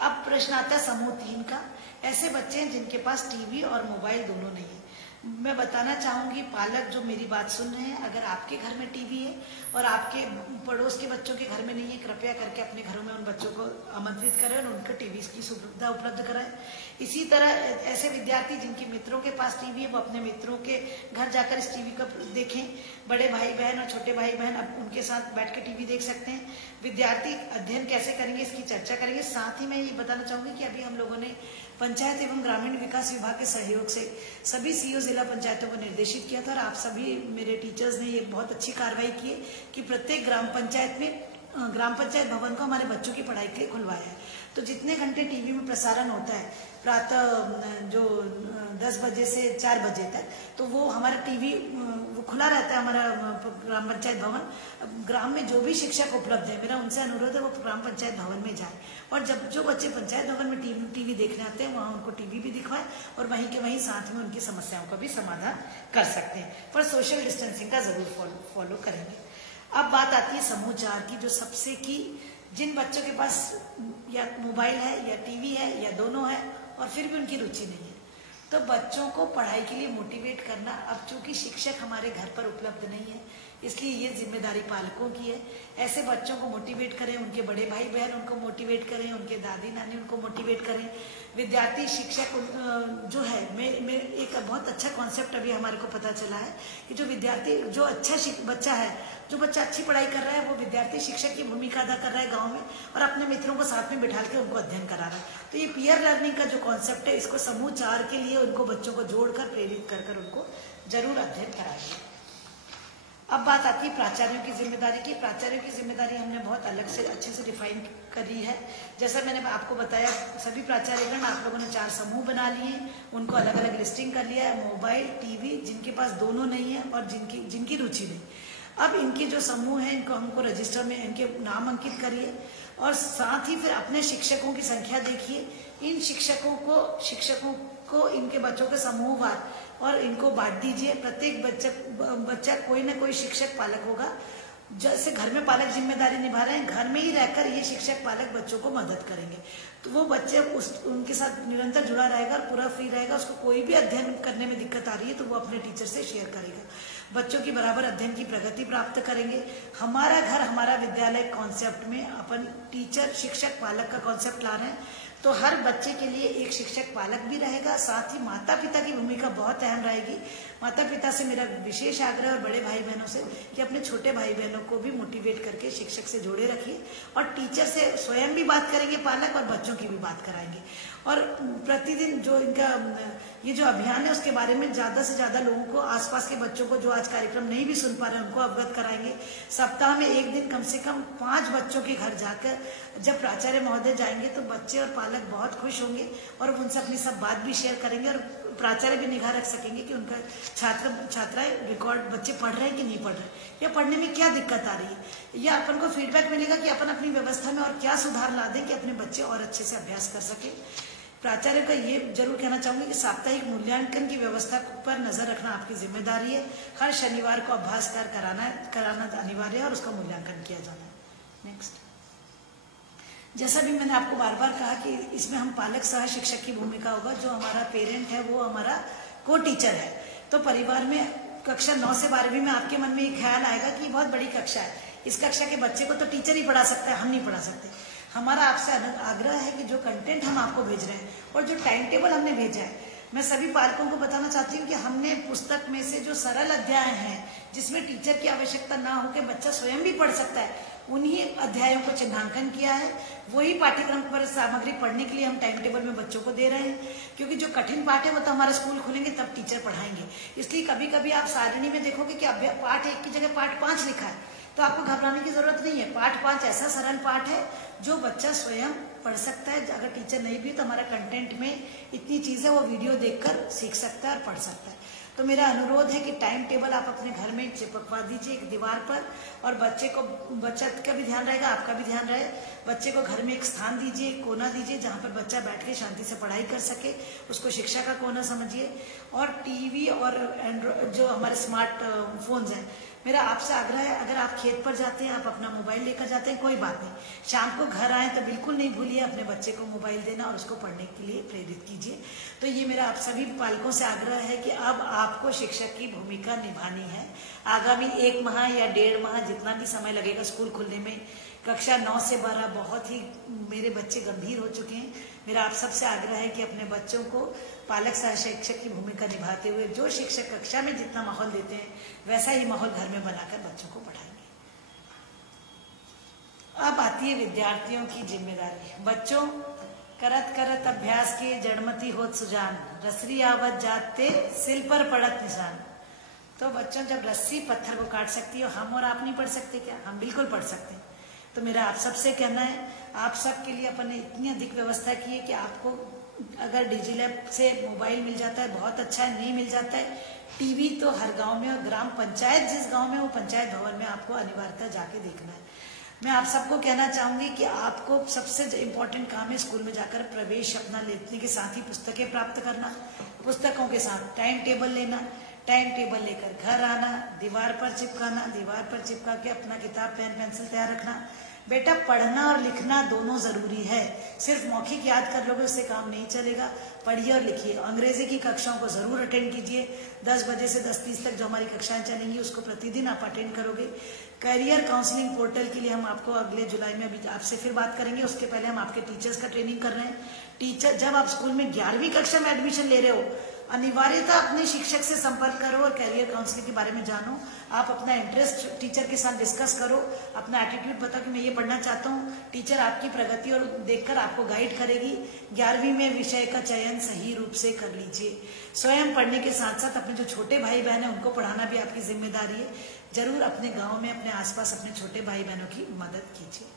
अब प्रश्न आता है समूह 3 का। ऐसे बच्चे हैं जिनके पास टीवी और मोबाइल दोनों नहीं है। मैं बताना चाहूंगी, पालक जो मेरी बात सुन रहे हैं, अगर आपके घर में टीवी है और आपके पड़ोस के बच्चों के घर में नहीं है, कृपया करके अपने घरों में उन बच्चों को आमंत्रित करें और उनको टीवी की सुविधा उपलब्ध कराएं। इसी तरह ऐसे विद्यार्थी जिनके मित्रों के पास टीवी है वो अपने मित्रों के घर जाकर इस टीवी को देखें। बड़े भाई बहन और छोटे भाई बहन अब उनके साथ बैठ के टीवी देख सकते हैं। विद्यार्थी अध्ययन कैसे करेंगे इसकी चर्चा करेंगे। साथ ही मैं ये बताना चाहूंगी कि अभी हम लोगों ने पंचायत एवं ग्रामीण विकास विभाग के सहयोग से सभी सीईओ जिला पंचायतों को निर्देशित किया था और आप सभी मेरे टीचर्स ने ये बहुत अच्छी कार्रवाई की है कि प्रत्येक ग्राम पंचायत में ग्राम पंचायत भवन को हमारे बच्चों की पढ़ाई के लिए खुलवाया है। तो जितने घंटे टीवी में प्रसारण होता है प्रातः जो 10 बजे से 4 बजे तक, तो वो हमारा टीवी वो खुला रहता है, हमारा ग्राम पंचायत भवन। ग्राम में जो भी शिक्षक उपलब्ध है, मेरा उनसे अनुरोध है वो ग्राम पंचायत भवन में जाए और जब जो बच्चे पंचायत भवन में टीवी देखने आते हैं वहाँ उनको टीवी भी दिखवाए और वहीं के वहीं साथ में उनकी समस्याओं का भी समाधान कर सकते हैं, पर सोशल डिस्टेंसिंग का जरूर फॉलो करेंगे। अब बात आती है समूह 4 की, जो सबसे की जिन बच्चों के पास या मोबाइल है या टीवी है या दोनों है और फिर भी उनकी रुचि नहीं है, तो बच्चों को पढ़ाई के लिए मोटिवेट करना, अब चूंकि शिक्षक हमारे घर पर उपलब्ध नहीं है इसलिए ये जिम्मेदारी पालकों की है। ऐसे बच्चों को मोटिवेट करें, उनके बड़े भाई बहन उनको मोटिवेट करें, उनके दादी नानी उनको मोटिवेट करें। विद्यार्थी शिक्षक जो है, मैं एक बहुत अच्छा कॉन्सेप्ट अभी हमारे को पता चला है कि जो विद्यार्थी, जो अच्छा बच्चा है, जो बच्चा अच्छी पढ़ाई कर रहा है, वो विद्यार्थी शिक्षक की भूमिका अदा कर रहा है गाँव में और अपने मित्रों को साथ में बिठा के उनको अध्ययन करा रहा है। तो ये पीयर लर्निंग का जो कॉन्सेप्ट है, इसको समूह 4 के लिए उनको बच्चों को जोड़कर प्रेरित कर उनको जरूर अध्ययन कराइए। अब बात आती है प्राचार्यों की जिम्मेदारी की। प्राचार्यों की जिम्मेदारी हमने बहुत अलग से अच्छे से डिफाइन करी है। जैसा मैंने आपको बताया, सभी प्राचार्यगण आप लोगों ने 4 समूह बना लिए, उनको अलग अलग लिस्टिंग कर लिया है, मोबाइल टीवी जिनके पास दोनों नहीं है और जिनकी रुचि नहीं। अब इनके जो समूह है इनको हमको रजिस्टर में इनके नाम अंकित करिए और साथ ही फिर अपने शिक्षकों की संख्या देखिए। इन शिक्षकों को इनके बच्चों के समूहवार और इनको बांट दीजिए। प्रत्येक बच्चा कोई ना कोई शिक्षक पालक होगा। जैसे घर में पालक जिम्मेदारी निभा रहे हैं, घर में ही रहकर ये शिक्षक पालक बच्चों को मदद करेंगे, तो वो बच्चे उनके साथ निरंतर जुड़ा रहेगा और पूरा फ्री रहेगा। उसको कोई भी अध्ययन करने में दिक्कत आ रही है तो वो अपने टीचर से शेयर करेगा। बच्चों की बराबर अध्ययन की प्रगति प्राप्त करेंगे। हमारा घर हमारा विद्यालय कॉन्सेप्ट में अपन टीचर शिक्षक पालक का कॉन्सेप्ट ला रहे हैं। तो हर बच्चे के लिए एक शिक्षक पालक भी रहेगा, साथ ही माता पिता की भूमिका बहुत अहम रहेगी। माता पिता से मेरा विशेष आग्रह और बड़े भाई बहनों से कि अपने छोटे भाई बहनों को भी मोटिवेट करके शिक्षक से जोड़े रखिए, और टीचर से स्वयं भी बात करेंगे पालक, और बच्चों की भी बात कराएंगे। और प्रतिदिन जो इनका ये जो अभियान है उसके बारे में ज्यादा से ज्यादा लोगों को, आसपास के बच्चों को जो आज कार्यक्रम नहीं भी सुन पा रहे उनको अवगत कराएंगे। सप्ताह में एक दिन कम से कम 5 बच्चों के घर जाकर जब प्राचार्य महोदय जाएंगे तो बच्चे और पालक बहुत खुश होंगे, और उनसे अपनी सब बात भी शेयर करेंगे, और प्राचार्य भी निगाह रख सकेंगे कि उनका छात्राएं रिकॉर्ड बच्चे पढ़ रहे हैं कि नहीं पढ़ रहे, या पढ़ने में क्या दिक्कत आ रही है, या अपन को फीडबैक मिलेगा कि अपन अपनी व्यवस्था में और क्या सुधार ला दें कि अपने बच्चे और अच्छे से अभ्यास कर सके। प्राचार्य का ये जरूर कहना चाहूंगी कि साप्ताहिक मूल्यांकन की व्यवस्था पर नजर रखना आपकी जिम्मेदारी है। हर शनिवार को अभ्यास कार्य कराना अनिवार्य है और उसका मूल्यांकन किया जाना है। नेक्स्ट, जैसा भी मैंने आपको बार बार कहा कि इसमें हम पालक सह शिक्षक की भूमिका होगा। जो हमारा पेरेंट है वो हमारा को टीचर है। तो परिवार में कक्षा 9 से 12वीं में आपके मन में एक ख्याल आएगा कि बहुत बड़ी कक्षा है, इस कक्षा के बच्चे को तो टीचर ही पढ़ा सकता है, हम नहीं पढ़ा सकते। हमारा आपसे आग्रह है कि जो कंटेंट हम आपको भेज रहे हैं और जो टाइम टेबल हमने भेजा है, मैं सभी पालकों को बताना चाहती हूँ कि हमने पुस्तक में से जो सरल अध्याय हैं जिसमें टीचर की आवश्यकता ना हो के बच्चा स्वयं भी पढ़ सकता है, उन्हीं अध्यायों को चिन्हांकन किया है। वही पाठ्यक्रम पर सामग्री पढ़ने के लिए हम टाइम टेबल में बच्चों को दे रहे हैं, क्योंकि जो कठिन पाठ है वो तो हमारा स्कूल खुलेंगे तब टीचर पढ़ाएंगे। इसलिए कभी कभी आप सारिणी में देखोगे कि पाठ 1 की जगह पाठ 5 लिखा है, तो आपको घबराने की जरूरत नहीं है। पाठ 5 ऐसा सरल पाठ है जो बच्चा स्वयं पढ़ सकता है। अगर टीचर नहीं भी तो हमारा कंटेंट में इतनी चीजें वो वीडियो देखकर सीख सकता है और पढ़ सकता है। तो मेरा अनुरोध है कि टाइम टेबल आप अपने घर में चिपकवा दीजिए एक दीवार पर, और बच्चे का भी ध्यान रहेगा, आपका भी ध्यान रहे। बच्चे को घर में एक स्थान दीजिए, एक कोना दीजिए जहाँ पर बच्चा बैठ के शांति से पढ़ाई कर सके, उसको शिक्षा का कोना समझिए। और टीवी और एंड्रॉइड जो हमारे स्मार्ट फोन्स हैं, मेरा आपसे आग्रह है, अगर आप खेत पर जाते हैं, आप अपना मोबाइल लेकर जाते हैं, कोई बात नहीं, शाम को घर आए तो बिल्कुल नहीं भूलिए अपने बच्चे को मोबाइल देना और उसको पढ़ने के लिए प्रेरित कीजिए। तो ये मेरा आप सभी पालकों से आग्रह है कि अब आपको शिक्षक की भूमिका निभानी है। आगामी 1 माह या 1.5 माह जितना भी समय लगेगा स्कूल खुलने में, कक्षा 9 से 12 बहुत ही मेरे बच्चे गंभीर हो चुके हैं। मेरा आप सबसे आग्रह है कि अपने बच्चों को पालक सह शिक्षक की भूमिका निभाते हुए जो शिक्षक कक्षा में जितना माहौल देते हैं वैसा ही माहौल घर में बनाकर बच्चों को पढ़ाएंगे। अब आती है विद्यार्थियों की जिम्मेदारी। बच्चों, करत करत अभ्यास के जड़मती होत सुजान, रसरी आवत जाते सिल पर पड़त निशान। तो बच्चों, जब रस्सी पत्थर को काट सकती है, हम और आप नहीं पढ़ सकते क्या? हम बिल्कुल पढ़ सकते हैं। तो मेरा आप सबसे कहना है, आप सब के लिए अपन ने इतनी अधिक व्यवस्था की है कि आपको अगर डिजिलैब से मोबाइल मिल जाता है बहुत अच्छा है, नहीं मिल जाता है टीवी तो हर गांव में, और ग्राम पंचायत जिस गांव में वो पंचायत भवन में आपको अनिवार्यता जाके देखना है। मैं आप सबको कहना चाहूंगी कि आपको सबसे इम्पोर्टेंट काम है स्कूल में जाकर प्रवेश अपना लेने के साथ ही पुस्तकें प्राप्त करना, पुस्तकों के साथ टाइम टेबल लेना, टाइम टेबल लेकर घर आना, दीवार पर चिपकाना, दीवार पर चिपका के अपना किताब पेन पेंसिल तैयार रखना। बेटा, पढ़ना और लिखना दोनों जरूरी है, सिर्फ मौखिक याद कर लोगे उससे काम नहीं चलेगा। पढ़िए और लिखिए। अंग्रेजी की कक्षाओं को जरूर अटेंड कीजिए। 10 बजे से 10:30 तक जो हमारी कक्षाएं चलेंगी उसको प्रतिदिन आप अटेंड करोगे। करियर काउंसलिंग पोर्टल के लिए हम आपको अगले जुलाई में अभी आपसे फिर बात करेंगे। उसके पहले हम आपके टीचर्स का ट्रेनिंग कर रहे हैं। टीचर, जब आप स्कूल में 11वीं कक्षा में एडमिशन ले रहे हो, अनिवार्यता अपने शिक्षक से संपर्क करो और कैरियर काउंसलिंग के बारे में जानो। आप अपना इंटरेस्ट टीचर के साथ डिस्कस करो, अपना एटीट्यूड बताओ कि मैं ये पढ़ना चाहता हूँ। टीचर आपकी प्रगति और देखकर आपको गाइड करेगी। 11वीं में विषय का चयन सही रूप से कर लीजिए। स्वयं पढ़ने के साथ साथ अपने जो छोटे भाई बहन है उनको पढ़ाना भी आपकी जिम्मेदारी है। जरूर अपने गाँव में, अपने आसपास अपने छोटे भाई बहनों की मदद कीजिए।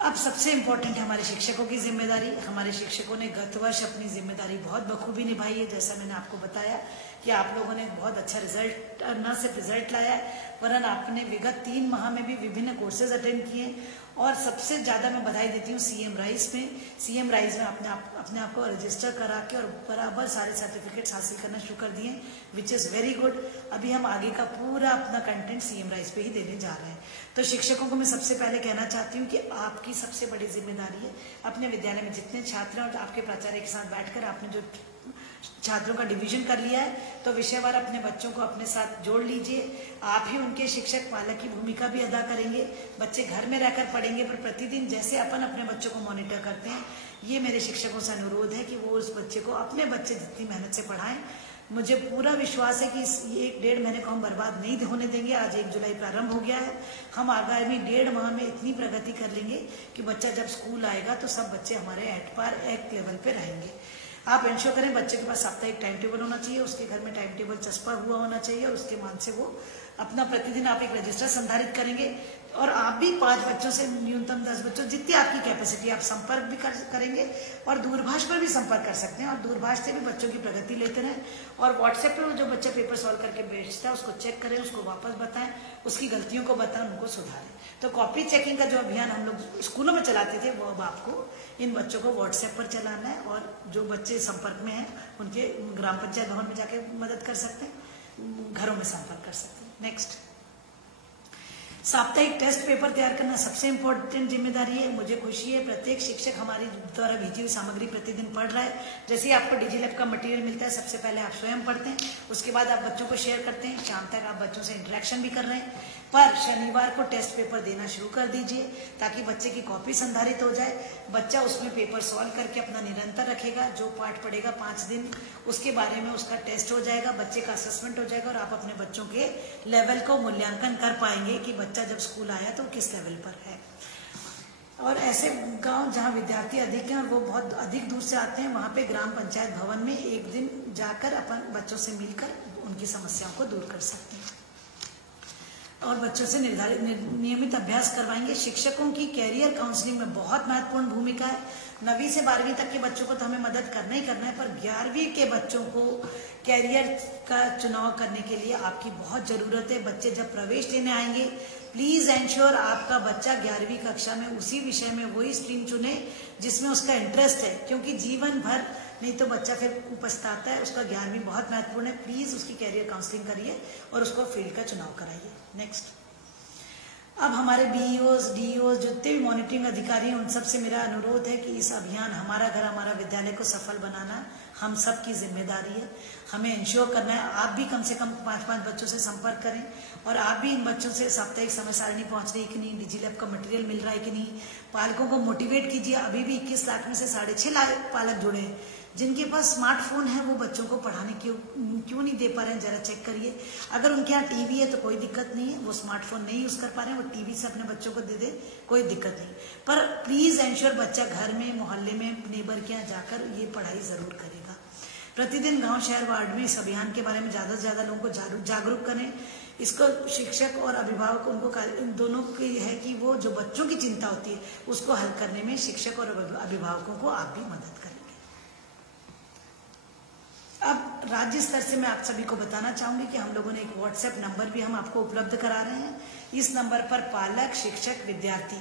अब सबसे इम्पोर्टेंट है हमारे शिक्षकों की जिम्मेदारी। हमारे शिक्षकों ने गत वर्ष अपनी जिम्मेदारी बहुत बखूबी निभाई है। जैसा मैंने आपको बताया कि आप लोगों ने बहुत अच्छा रिजल्ट, न सिर्फ रिजल्ट लाया है वरन आपने विगत 3 माह में भी विभिन्न कोर्सेज अटेंड किए। और सबसे ज्यादा मैं बधाई देती हूँ सीएम राइज में। सीएम राइज में अपने आप को रजिस्टर करा के और बराबर सारे सर्टिफिकेट्स हासिल करना शुरू कर दिए, विच इज वेरी गुड। अभी हम आगे का पूरा अपना कंटेंट सीएम राइज पे ही देने जा रहे हैं। तो शिक्षकों को मैं सबसे पहले कहना चाहती हूँ कि आपकी सबसे बड़ी जिम्मेदारी है अपने विद्यालय में जितने छात्र हैं और आपके प्राचार्य के साथ बैठकर आपने जो छात्रों का डिवीजन कर लिया है, तो विषयवार अपने बच्चों को अपने साथ जोड़ लीजिए। आप ही उनके शिक्षक पालक की भूमिका भी अदा करेंगे। बच्चे घर में रहकर पढ़ेंगे, पर प्रतिदिन जैसे अपन अपने बच्चों को मॉनिटर करते हैं, ये मेरे शिक्षकों से अनुरोध है कि वो उस बच्चे को अपने बच्चे जितनी मेहनत से पढ़ाएं। मुझे पूरा विश्वास है कि इस 1-1.5 महीने को हम बर्बाद नहीं होने देंगे। आज 1 जुलाई प्रारंभ हो गया है। हम आगामी 1.5 माह में इतनी प्रगति कर लेंगे कि बच्चा जब स्कूल आएगा तो सब बच्चे हमारे एट पार एक लेवल पे रहेंगे। आप इंश्योर करें बच्चे के पास साप्ताहिक टाइम टेबल होना चाहिए, उसके घर में टाइम टेबल चस्पा हुआ होना चाहिए, और उसके मान से वो अपना प्रतिदिन आप एक रजिस्टर संधारित करेंगे। और आप भी 5 बच्चों से न्यूनतम 10 बच्चों, जितनी आपकी कैपेसिटी, आप संपर्क भी करेंगे और दूरभाष पर भी संपर्क कर सकते हैं, और दूरभाष से भी बच्चों की प्रगति लेते रहें। और व्हाट्सएप पे जो बच्चा पेपर सॉल्व करके भेजता है उसको चेक करें, उसको वापस बताएं, उसकी गलतियों को बताएं, उनको सुधारें। तो कॉपी चेकिंग का जो अभियान हम लोग स्कूलों में चलाते थे, वो अब आपको इन बच्चों को व्हाट्सएप पर चलाना है। और जो बच्चे संपर्क में हैं उनके ग्राम पंचायत भवन में जाके मदद कर सकते हैं, घरों में संपर्क कर सकते हैं। नेक्स्ट, साप्ताहिक टेस्ट पेपर तैयार करना सबसे इम्पोर्टेंट जिम्मेदारी है। मुझे खुशी है प्रत्येक शिक्षक हमारी द्वारा भेजी हुई सामग्री प्रतिदिन पढ़ रहा है। जैसे ही आपको डिजिलैब का मटेरियल मिलता है, सबसे पहले आप स्वयं पढ़ते हैं, उसके बाद आप बच्चों को शेयर करते हैं, शाम तक आप बच्चों से इंटरेक्शन भी कर रहे हैं। पर शनिवार को टेस्ट पेपर देना शुरू कर दीजिए ताकि बच्चे की कॉपी संधारित हो जाए। बच्चा उसमें पेपर सॉल्व करके अपना निरंतर रखेगा। जो पाठ पढ़ेगा 5 दिन, उसके बारे में उसका टेस्ट हो जाएगा, बच्चे का असेसमेंट हो जाएगा, और आप अपने बच्चों के लेवल को मूल्यांकन कर पाएंगे कि बच्चा जब स्कूल आया तो किस लेवल पर है। और ऐसे गांव जहां विद्यार्थी अधिक हैं और वो बहुत अधिक दूर से आते हैं, वहां पे ग्राम पंचायत भवन में एक दिन जाकर अपन बच्चों से मिलकर उनकी समस्याओं को दूर कर सकते हैं और बच्चों से नियमित अभ्यास करवाएंगे। शिक्षकों की कैरियर काउंसलिंग में बहुत महत्वपूर्ण भूमिका है। 9वीं से 12वीं तक के बच्चों को तो हमें मदद करना ही करना है, पर 11वीं के बच्चों को कैरियर का चुनाव करने के लिए आपकी बहुत जरूरत है। बच्चे जब प्रवेश लेने आएंगे, प्लीज एंश्योर आपका बच्चा 11वीं कक्षा में उसी विषय में वही स्ट्रीम चुने जिसमें उसका इंटरेस्ट है, क्योंकि जीवन भर नहीं तो बच्चा फिर पछताता है। उसका 11वीं बहुत महत्वपूर्ण है। प्लीज उसकी कैरियर काउंसलिंग करिए और उसको फील्ड का चुनाव कराइए। नेक्स्ट, अब हमारे बीईओज, डीईओज, जितने भी मॉनिटरिंग अधिकारी हैं, उन सब से मेरा अनुरोध है कि इस अभियान हमारा घर हमारा विद्यालय को सफल बनाना हम सब की जिम्मेदारी है। हमें इंश्योर करना है आप भी कम से कम 5-5 बच्चों से संपर्क करें, और आप भी इन बच्चों से साप्ताहिक समय सारणी पहुंच रही है कि नहीं, डिजिलैब का मटेरियल मिल रहा है कि नहीं। पालकों को मोटिवेट कीजिए। अभी भी 21 लाख में से 6.5 लाख पालक जुड़े हैं जिनके पास स्मार्टफोन है, वो बच्चों को पढ़ाने क्यों नहीं दे पा रहे हैं, जरा चेक करिए। अगर उनके यहाँ टीवी है तो कोई दिक्कत नहीं है, वो स्मार्टफोन नहीं यूज कर पा रहे हैं, वो टीवी से अपने बच्चों को दे दे, कोई दिक्कत नहीं। पर प्लीज एंश्योर बच्चा घर में, मोहल्ले में, नेबर के यहाँ जाकर ये पढ़ाई जरूर करेगा। प्रतिदिन गांव, शहर, वार्ड में इस अभियान के बारे में ज्यादा से ज्यादा लोगों को जागरूक करें। इसको शिक्षक और अभिभावक उनको इन दोनों की है कि वो जो बच्चों की चिंता होती है उसको हल करने में शिक्षक और अभिभावकों को आप भी मदद करेंगे। अब राज्य स्तर से मैं आप सभी को बताना चाहूंगी कि हम लोगों ने एक व्हाट्सएप नंबर भी हम आपको उपलब्ध करा रहे हैं। इस नंबर पर पालक, शिक्षक, विद्यार्थी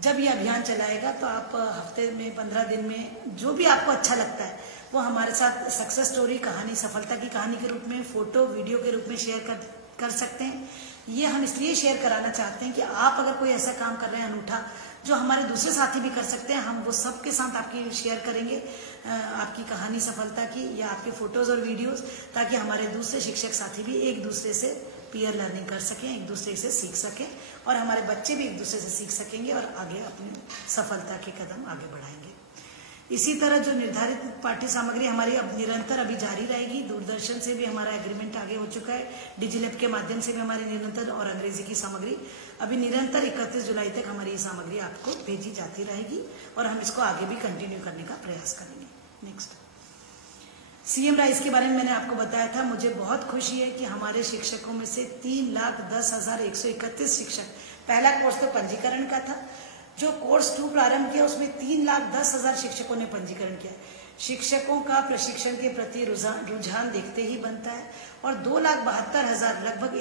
जब ये अभियान चलाएगा तो आप हफ्ते में, 15 दिन में जो भी आपको अच्छा लगता है वो हमारे साथ सक्सेस स्टोरी, कहानी, सफलता की कहानी के रूप में, फोटो, वीडियो के रूप में शेयर कर सकते हैं। ये हम इसलिए शेयर कराना चाहते हैं कि आप अगर कोई ऐसा काम कर रहे हैं अनूठा जो हमारे दूसरे साथी भी कर सकते हैं, हम वो सबके साथ आपकी शेयर करेंगे, आपकी कहानी सफलता की या आपके फोटोज और वीडियोस, ताकि हमारे दूसरे शिक्षक साथी भी एक दूसरे से पीयर लर्निंग कर सकें, एक दूसरे से सीख सकें, और हमारे बच्चे भी एक दूसरे से सीख सकेंगे और आगे अपनी सफलता के कदम आगे बढ़ाएंगे। इसी तरह जो निर्धारित पाठ्य सामग्री हमारी अब निरंतर अभी जारी रहेगी। दूरदर्शन से भी हमारा एग्रीमेंट आगे हो चुका है, डिजिलैब के माध्यम से भी हमारी निरंतर, और अंग्रेजी की सामग्री अभी निरंतर 31 जुलाई तक हमारी ये सामग्री आपको भेजी जाती रहेगी, और हम इसको आगे भी कंटिन्यू करने का प्रयास करेंगे। नेक्स्ट, सीएम राइज के बारे में मैंने आपको बताया था। मुझे बहुत खुशी है कि हमारे शिक्षकों में से 3,10,131 शिक्षक, पहला कोर्स तो पंजीकरण का था, जो कोर्स 2 प्रारंभ किया उसमें 3,10,000 शिक्षकों ने पंजीकरण किया। शिक्षकों का प्रशिक्षण के प्रति रुझान देखते ही बनता है, और 2,72,000 लगभग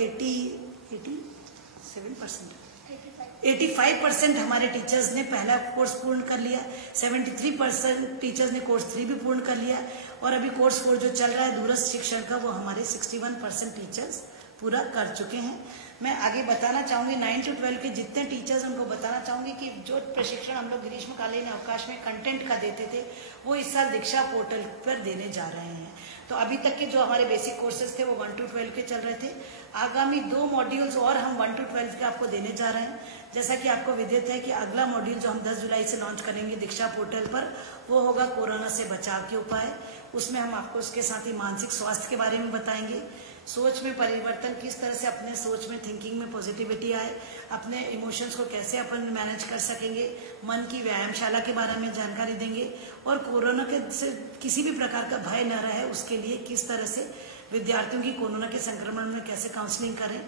85% हमारे टीचर्स ने पहला कोर्स पूर्ण कर लिया, 73% टीचर्स ने कोर्स 3 भी पूर्ण कर लिया, और अभी कोर्स 4 जो चल रहा है दूरस्थ शिक्षण का, वो हमारे 61% टीचर्स पूरा कर चुके हैं। मैं आगे बताना चाहूँगी 9 to 12 के जितने टीचर्स उनको बताना चाहूँगी कि जो प्रशिक्षण हम लोग ग्रीष्मकालीन अवकाश में कंटेंट का देते थे वो इस साल दीक्षा पोर्टल पर देने जा रहे हैं। तो अभी तक के जो हमारे बेसिक कोर्सेज थे वो 1 to 12 के चल रहे थे। आगामी 2 मॉड्यूल्स और हम 1 to 12 के आपको देने जा रहे हैं। जैसा कि आपको विदित है कि अगला मॉड्यूल जो हम 10 जुलाई से लॉन्च करेंगे दीक्षा पोर्टल पर वो होगा कोरोना से बचाव के उपाय। उसमें हम आपको उसके साथ ही मानसिक स्वास्थ्य के बारे में बताएंगे, सोच में परिवर्तन, किस तरह से अपने सोच में थिंकिंग में पॉजिटिविटी आए, अपने इमोशंस को कैसे अपन मैनेज कर सकेंगे, मन की व्यायामशाला के बारे में जानकारी देंगे और कोरोना के से किसी भी प्रकार का भय न रहे उसके लिए किस तरह से विद्यार्थियों की कोरोना के संक्रमण में कैसे काउंसलिंग करें।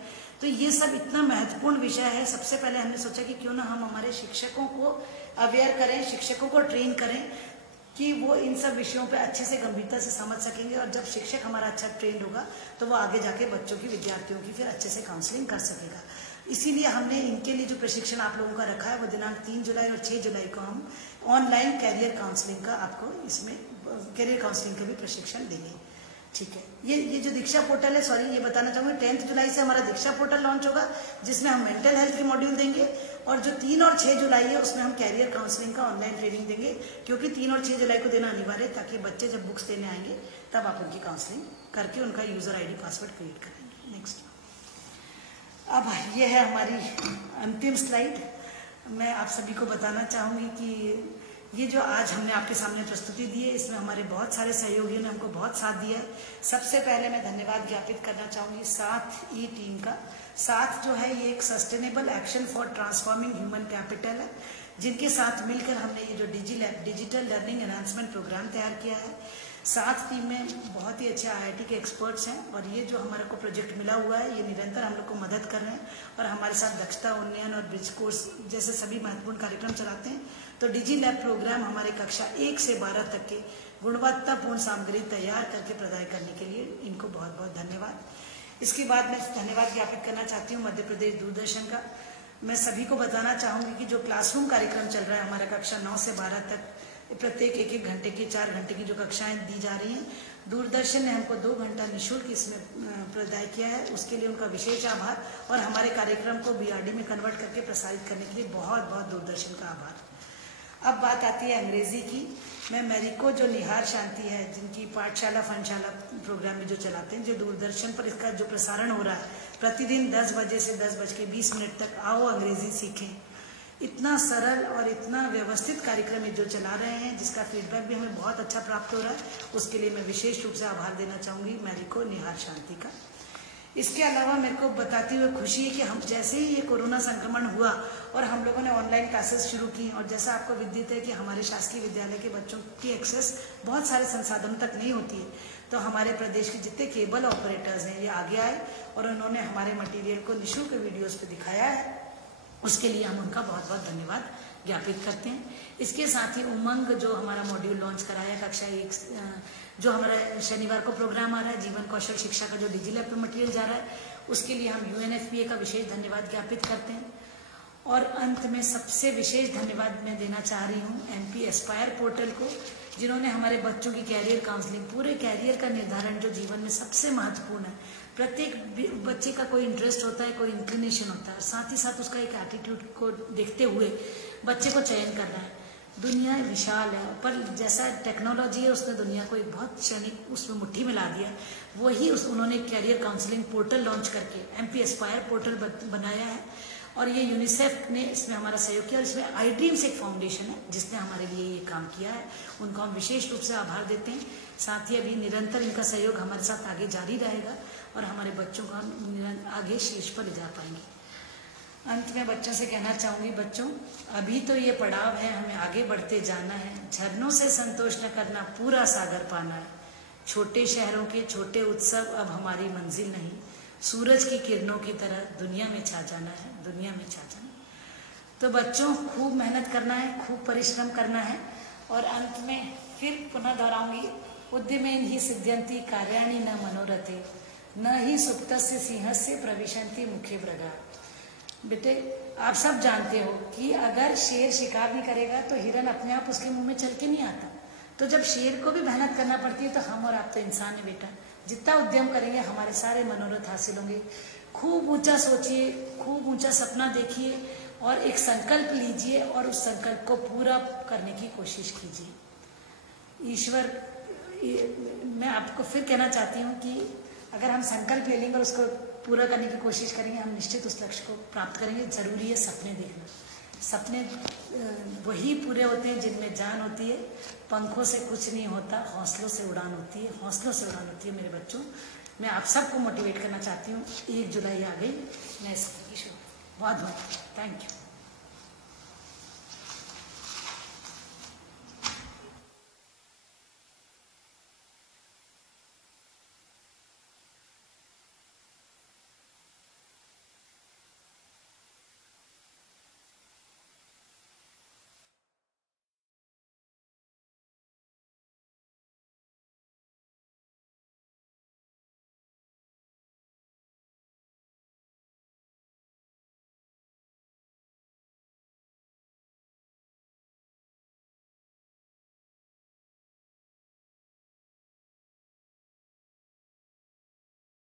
तो ये सब इतना महत्वपूर्ण विषय है। सबसे पहले हमने सोचा कि क्यों ना हम हमारे शिक्षकों को अवेयर करें, शिक्षकों को ट्रेन करें कि वो इन सब विषयों पे अच्छे से गंभीरता से समझ सकेंगे और जब शिक्षक हमारा अच्छा ट्रेंड होगा तो वो आगे जाके बच्चों की, विद्यार्थियों की फिर अच्छे से काउंसलिंग कर सकेगा। इसीलिए हमने इनके लिए जो प्रशिक्षण आप लोगों का रखा है वो दिनांक 3 जुलाई और 6 जुलाई को हम ऑनलाइन कैरियर काउंसलिंग का आपको इसमें कैरियर काउंसलिंग का भी प्रशिक्षण देंगे। ठीक है, ये जो दीक्षा पोर्टल है, सॉरी ये बताना चाहूँगी 10 जुलाई से हमारा दीक्षा पोर्टल लॉन्च होगा जिसमें हम मेंटल हेल्थ के मॉड्यूल देंगे और जो 3 और 6 जुलाई है उसमें हम कैरियर काउंसलिंग का ऑनलाइन ट्रेनिंग देंगे, क्योंकि 3 और 6 जुलाई को देना अनिवार्य है ताकि बच्चे जब बुक्स देने आएंगे तब आप उनकी काउंसलिंग करके उनका यूजर ID पासवर्ड क्रिएट करेंगे। नेक्स्ट, अब ये है हमारी अंतिम स्लाइड। मैं आप सभी को बताना चाहूँगी कि ये जो आज हमने आपके सामने प्रस्तुति दी है इसमें हमारे बहुत सारे सहयोगियों ने हमको बहुत साथ दिया है। सबसे पहले मैं धन्यवाद ज्ञापित करना चाहूँगी साथ ई टीम का। साथ जो है ये एक sustainable action for transforming human capital है, जिनके साथ मिलकर हमने ये जो डिजिटल लर्निंग एनहांसमेंट प्रोग्राम तैयार किया है। साथ टीम में बहुत ही अच्छे IIT के एक्सपर्ट्स हैं और ये जो हमारे को प्रोजेक्ट मिला हुआ है ये निरंतर हम लोग को मदद कर रहे हैं और हमारे साथ दक्षता उन्नयन और ब्रिज कोर्स जैसे सभी महत्वपूर्ण कार्यक्रम चलाते हैं। तो डिजी लैब प्रोग्राम हमारे कक्षा 1 से 12 तक के गुणवत्तापूर्ण सामग्री तैयार करके प्रदान करने के लिए इनको बहुत बहुत धन्यवाद। इसके बाद मैं धन्यवाद ज्ञापित करना चाहती हूँ मध्य प्रदेश दूरदर्शन का। मैं सभी को बताना चाहूँगी कि जो क्लासरूम कार्यक्रम चल रहा है हमारा कक्षा 9 से 12 तक, प्रत्येक 1-1 घंटे की 4 घंटे की जो कक्षाएं दी जा रही हैं, दूरदर्शन ने हमको 2 घंटा निःशुल्क इसमें प्रदान किया है, उसके लिए उनका विशेष आभार। और हमारे कार्यक्रम को BRD में कन्वर्ट करके प्रसारित करने के लिए बहुत बहुत दूरदर्शन का आभार। अब बात आती है अंग्रेजी की। मैं मैरिको जो निहार शांति है, जिनकी पाठशाला फनशाला प्रोग्राम में जो चलाते हैं, जो दूरदर्शन पर इसका जो प्रसारण हो रहा है प्रतिदिन 10 बजे से 10:20 तक, आओ अंग्रेजी सीखें। इतना सरल और इतना व्यवस्थित कार्यक्रम जो चला रहे हैं जिसका फीडबैक भी हमें बहुत अच्छा प्राप्त हो रहा है, उसके लिए मैं विशेष रूप से आभार देना चाहूँगी मैरिको निहार शांति का। इसके अलावा मेरे को बताते हुए खुशी है कि हम जैसे ही ये कोरोना संक्रमण हुआ और हम लोगों ने ऑनलाइन क्लासेस शुरू की और जैसा आपको विदित है कि हमारे शासकीय विद्यालय के बच्चों की एक्सेस बहुत सारे संसाधनों तक नहीं होती है, तो हमारे प्रदेश के जितने केबल ऑपरेटर्स हैं ये आगे आए और उन्होंने हमारे मटेरियल को निःशुल्क वीडियोस पे दिखाया है। उसके लिए हम उनका बहुत बहुत धन्यवाद ज्ञापित करते हैं। इसके साथ ही उमंग जो हमारा मॉड्यूल लॉन्च कराया कक्षा 1 जो हमारा शनिवार को प्रोग्राम आ रहा है, जीवन कौशल शिक्षा का जो डिजी लैब पे मटेरियल जा रहा है, उसके लिए हम UNFPA का विशेष धन्यवाद ज्ञापित करते हैं। और अंत में सबसे विशेष धन्यवाद मैं देना चाह रही हूँ MP एस्पायर पोर्टल को, जिन्होंने हमारे बच्चों की कैरियर काउंसलिंग, पूरे कैरियर का निर्धारण जो जीवन में सबसे महत्वपूर्ण है, प्रत्येक बच्चे का कोई इंटरेस्ट होता है, कोई इंक्लिनेशन होता है, साथ ही साथ उसका एक एटीट्यूड को देखते हुए बच्चे को चयन करना है। दुनिया विशाल है, पर जैसा टेक्नोलॉजी है उसने दुनिया को एक बहुत क्षणिक उसमें मुट्ठी में ला दिया। वही उन्होंने कैरियर काउंसलिंग पोर्टल लॉन्च करके MP एस्पायर पोर्टल बनाया है और ये यूनिसेफ ने इसमें हमारा सहयोग किया और इसमें iDreams एक फाउंडेशन है जिसने हमारे लिए ये काम किया है, उनको हम विशेष रूप से आभार देते हैं। साथ ही अभी निरंतर इनका सहयोग हमारे साथ आगे जारी रहेगा और हमारे बच्चों को हम आगे शीर्ष पर ले जा पाएंगे। अंत में बच्चों से कहना चाहूँगी, बच्चों अभी तो ये पड़ाव है, हमें आगे बढ़ते जाना है, झरनों से संतोष न करना, पूरा सागर पाना है। छोटे शहरों के छोटे उत्सव अब हमारी मंजिल नहीं, सूरज की किरणों की तरह दुनिया में छा जाना है, दुनिया में छा जाना। तो बच्चों खूब मेहनत करना है, खूब परिश्रम करना है। और अंत में फिर पुनः दोहराऊंगी, उद्यमेन ही सिद्ध्यन्ति कार्याणि न मनोरथे, न ही सुप्तस्य सिंहस्य प्रविशन्ति मुखे मृगा। बेटे आप सब जानते हो कि अगर शेर शिकार नहीं करेगा तो हिरन अपने आप उसके मुंह में चल के नहीं आता। तो जब शेर को भी मेहनत करना पड़ती है तो हम और आप तो इंसान है बेटा, जितना उद्यम करेंगे हमारे सारे मनोरथ हासिल होंगे। खूब ऊंचा सोचिए, खूब ऊंचा सपना देखिए और एक संकल्प लीजिए और उस संकल्प को पूरा करने की कोशिश कीजिए। ईश्वर, मैं आपको फिर कहना चाहती हूँ कि अगर हम संकल्प ले लेंगे और उसको पूरा करने की कोशिश करेंगे, हम निश्चित उस लक्ष्य को प्राप्त करेंगे। जरूरी है सपने देखना। सपने वही पूरे होते हैं जिनमें जान होती है। पंखों से कुछ नहीं होता, हौसलों से उड़ान होती है। हौसलों से उड़ान होती है मेरे बच्चों। मैं आप सबको मोटिवेट करना चाहती हूँ। 1 जुलाई आ गई, मैं इसकी बहुत बहुत थैंक यू।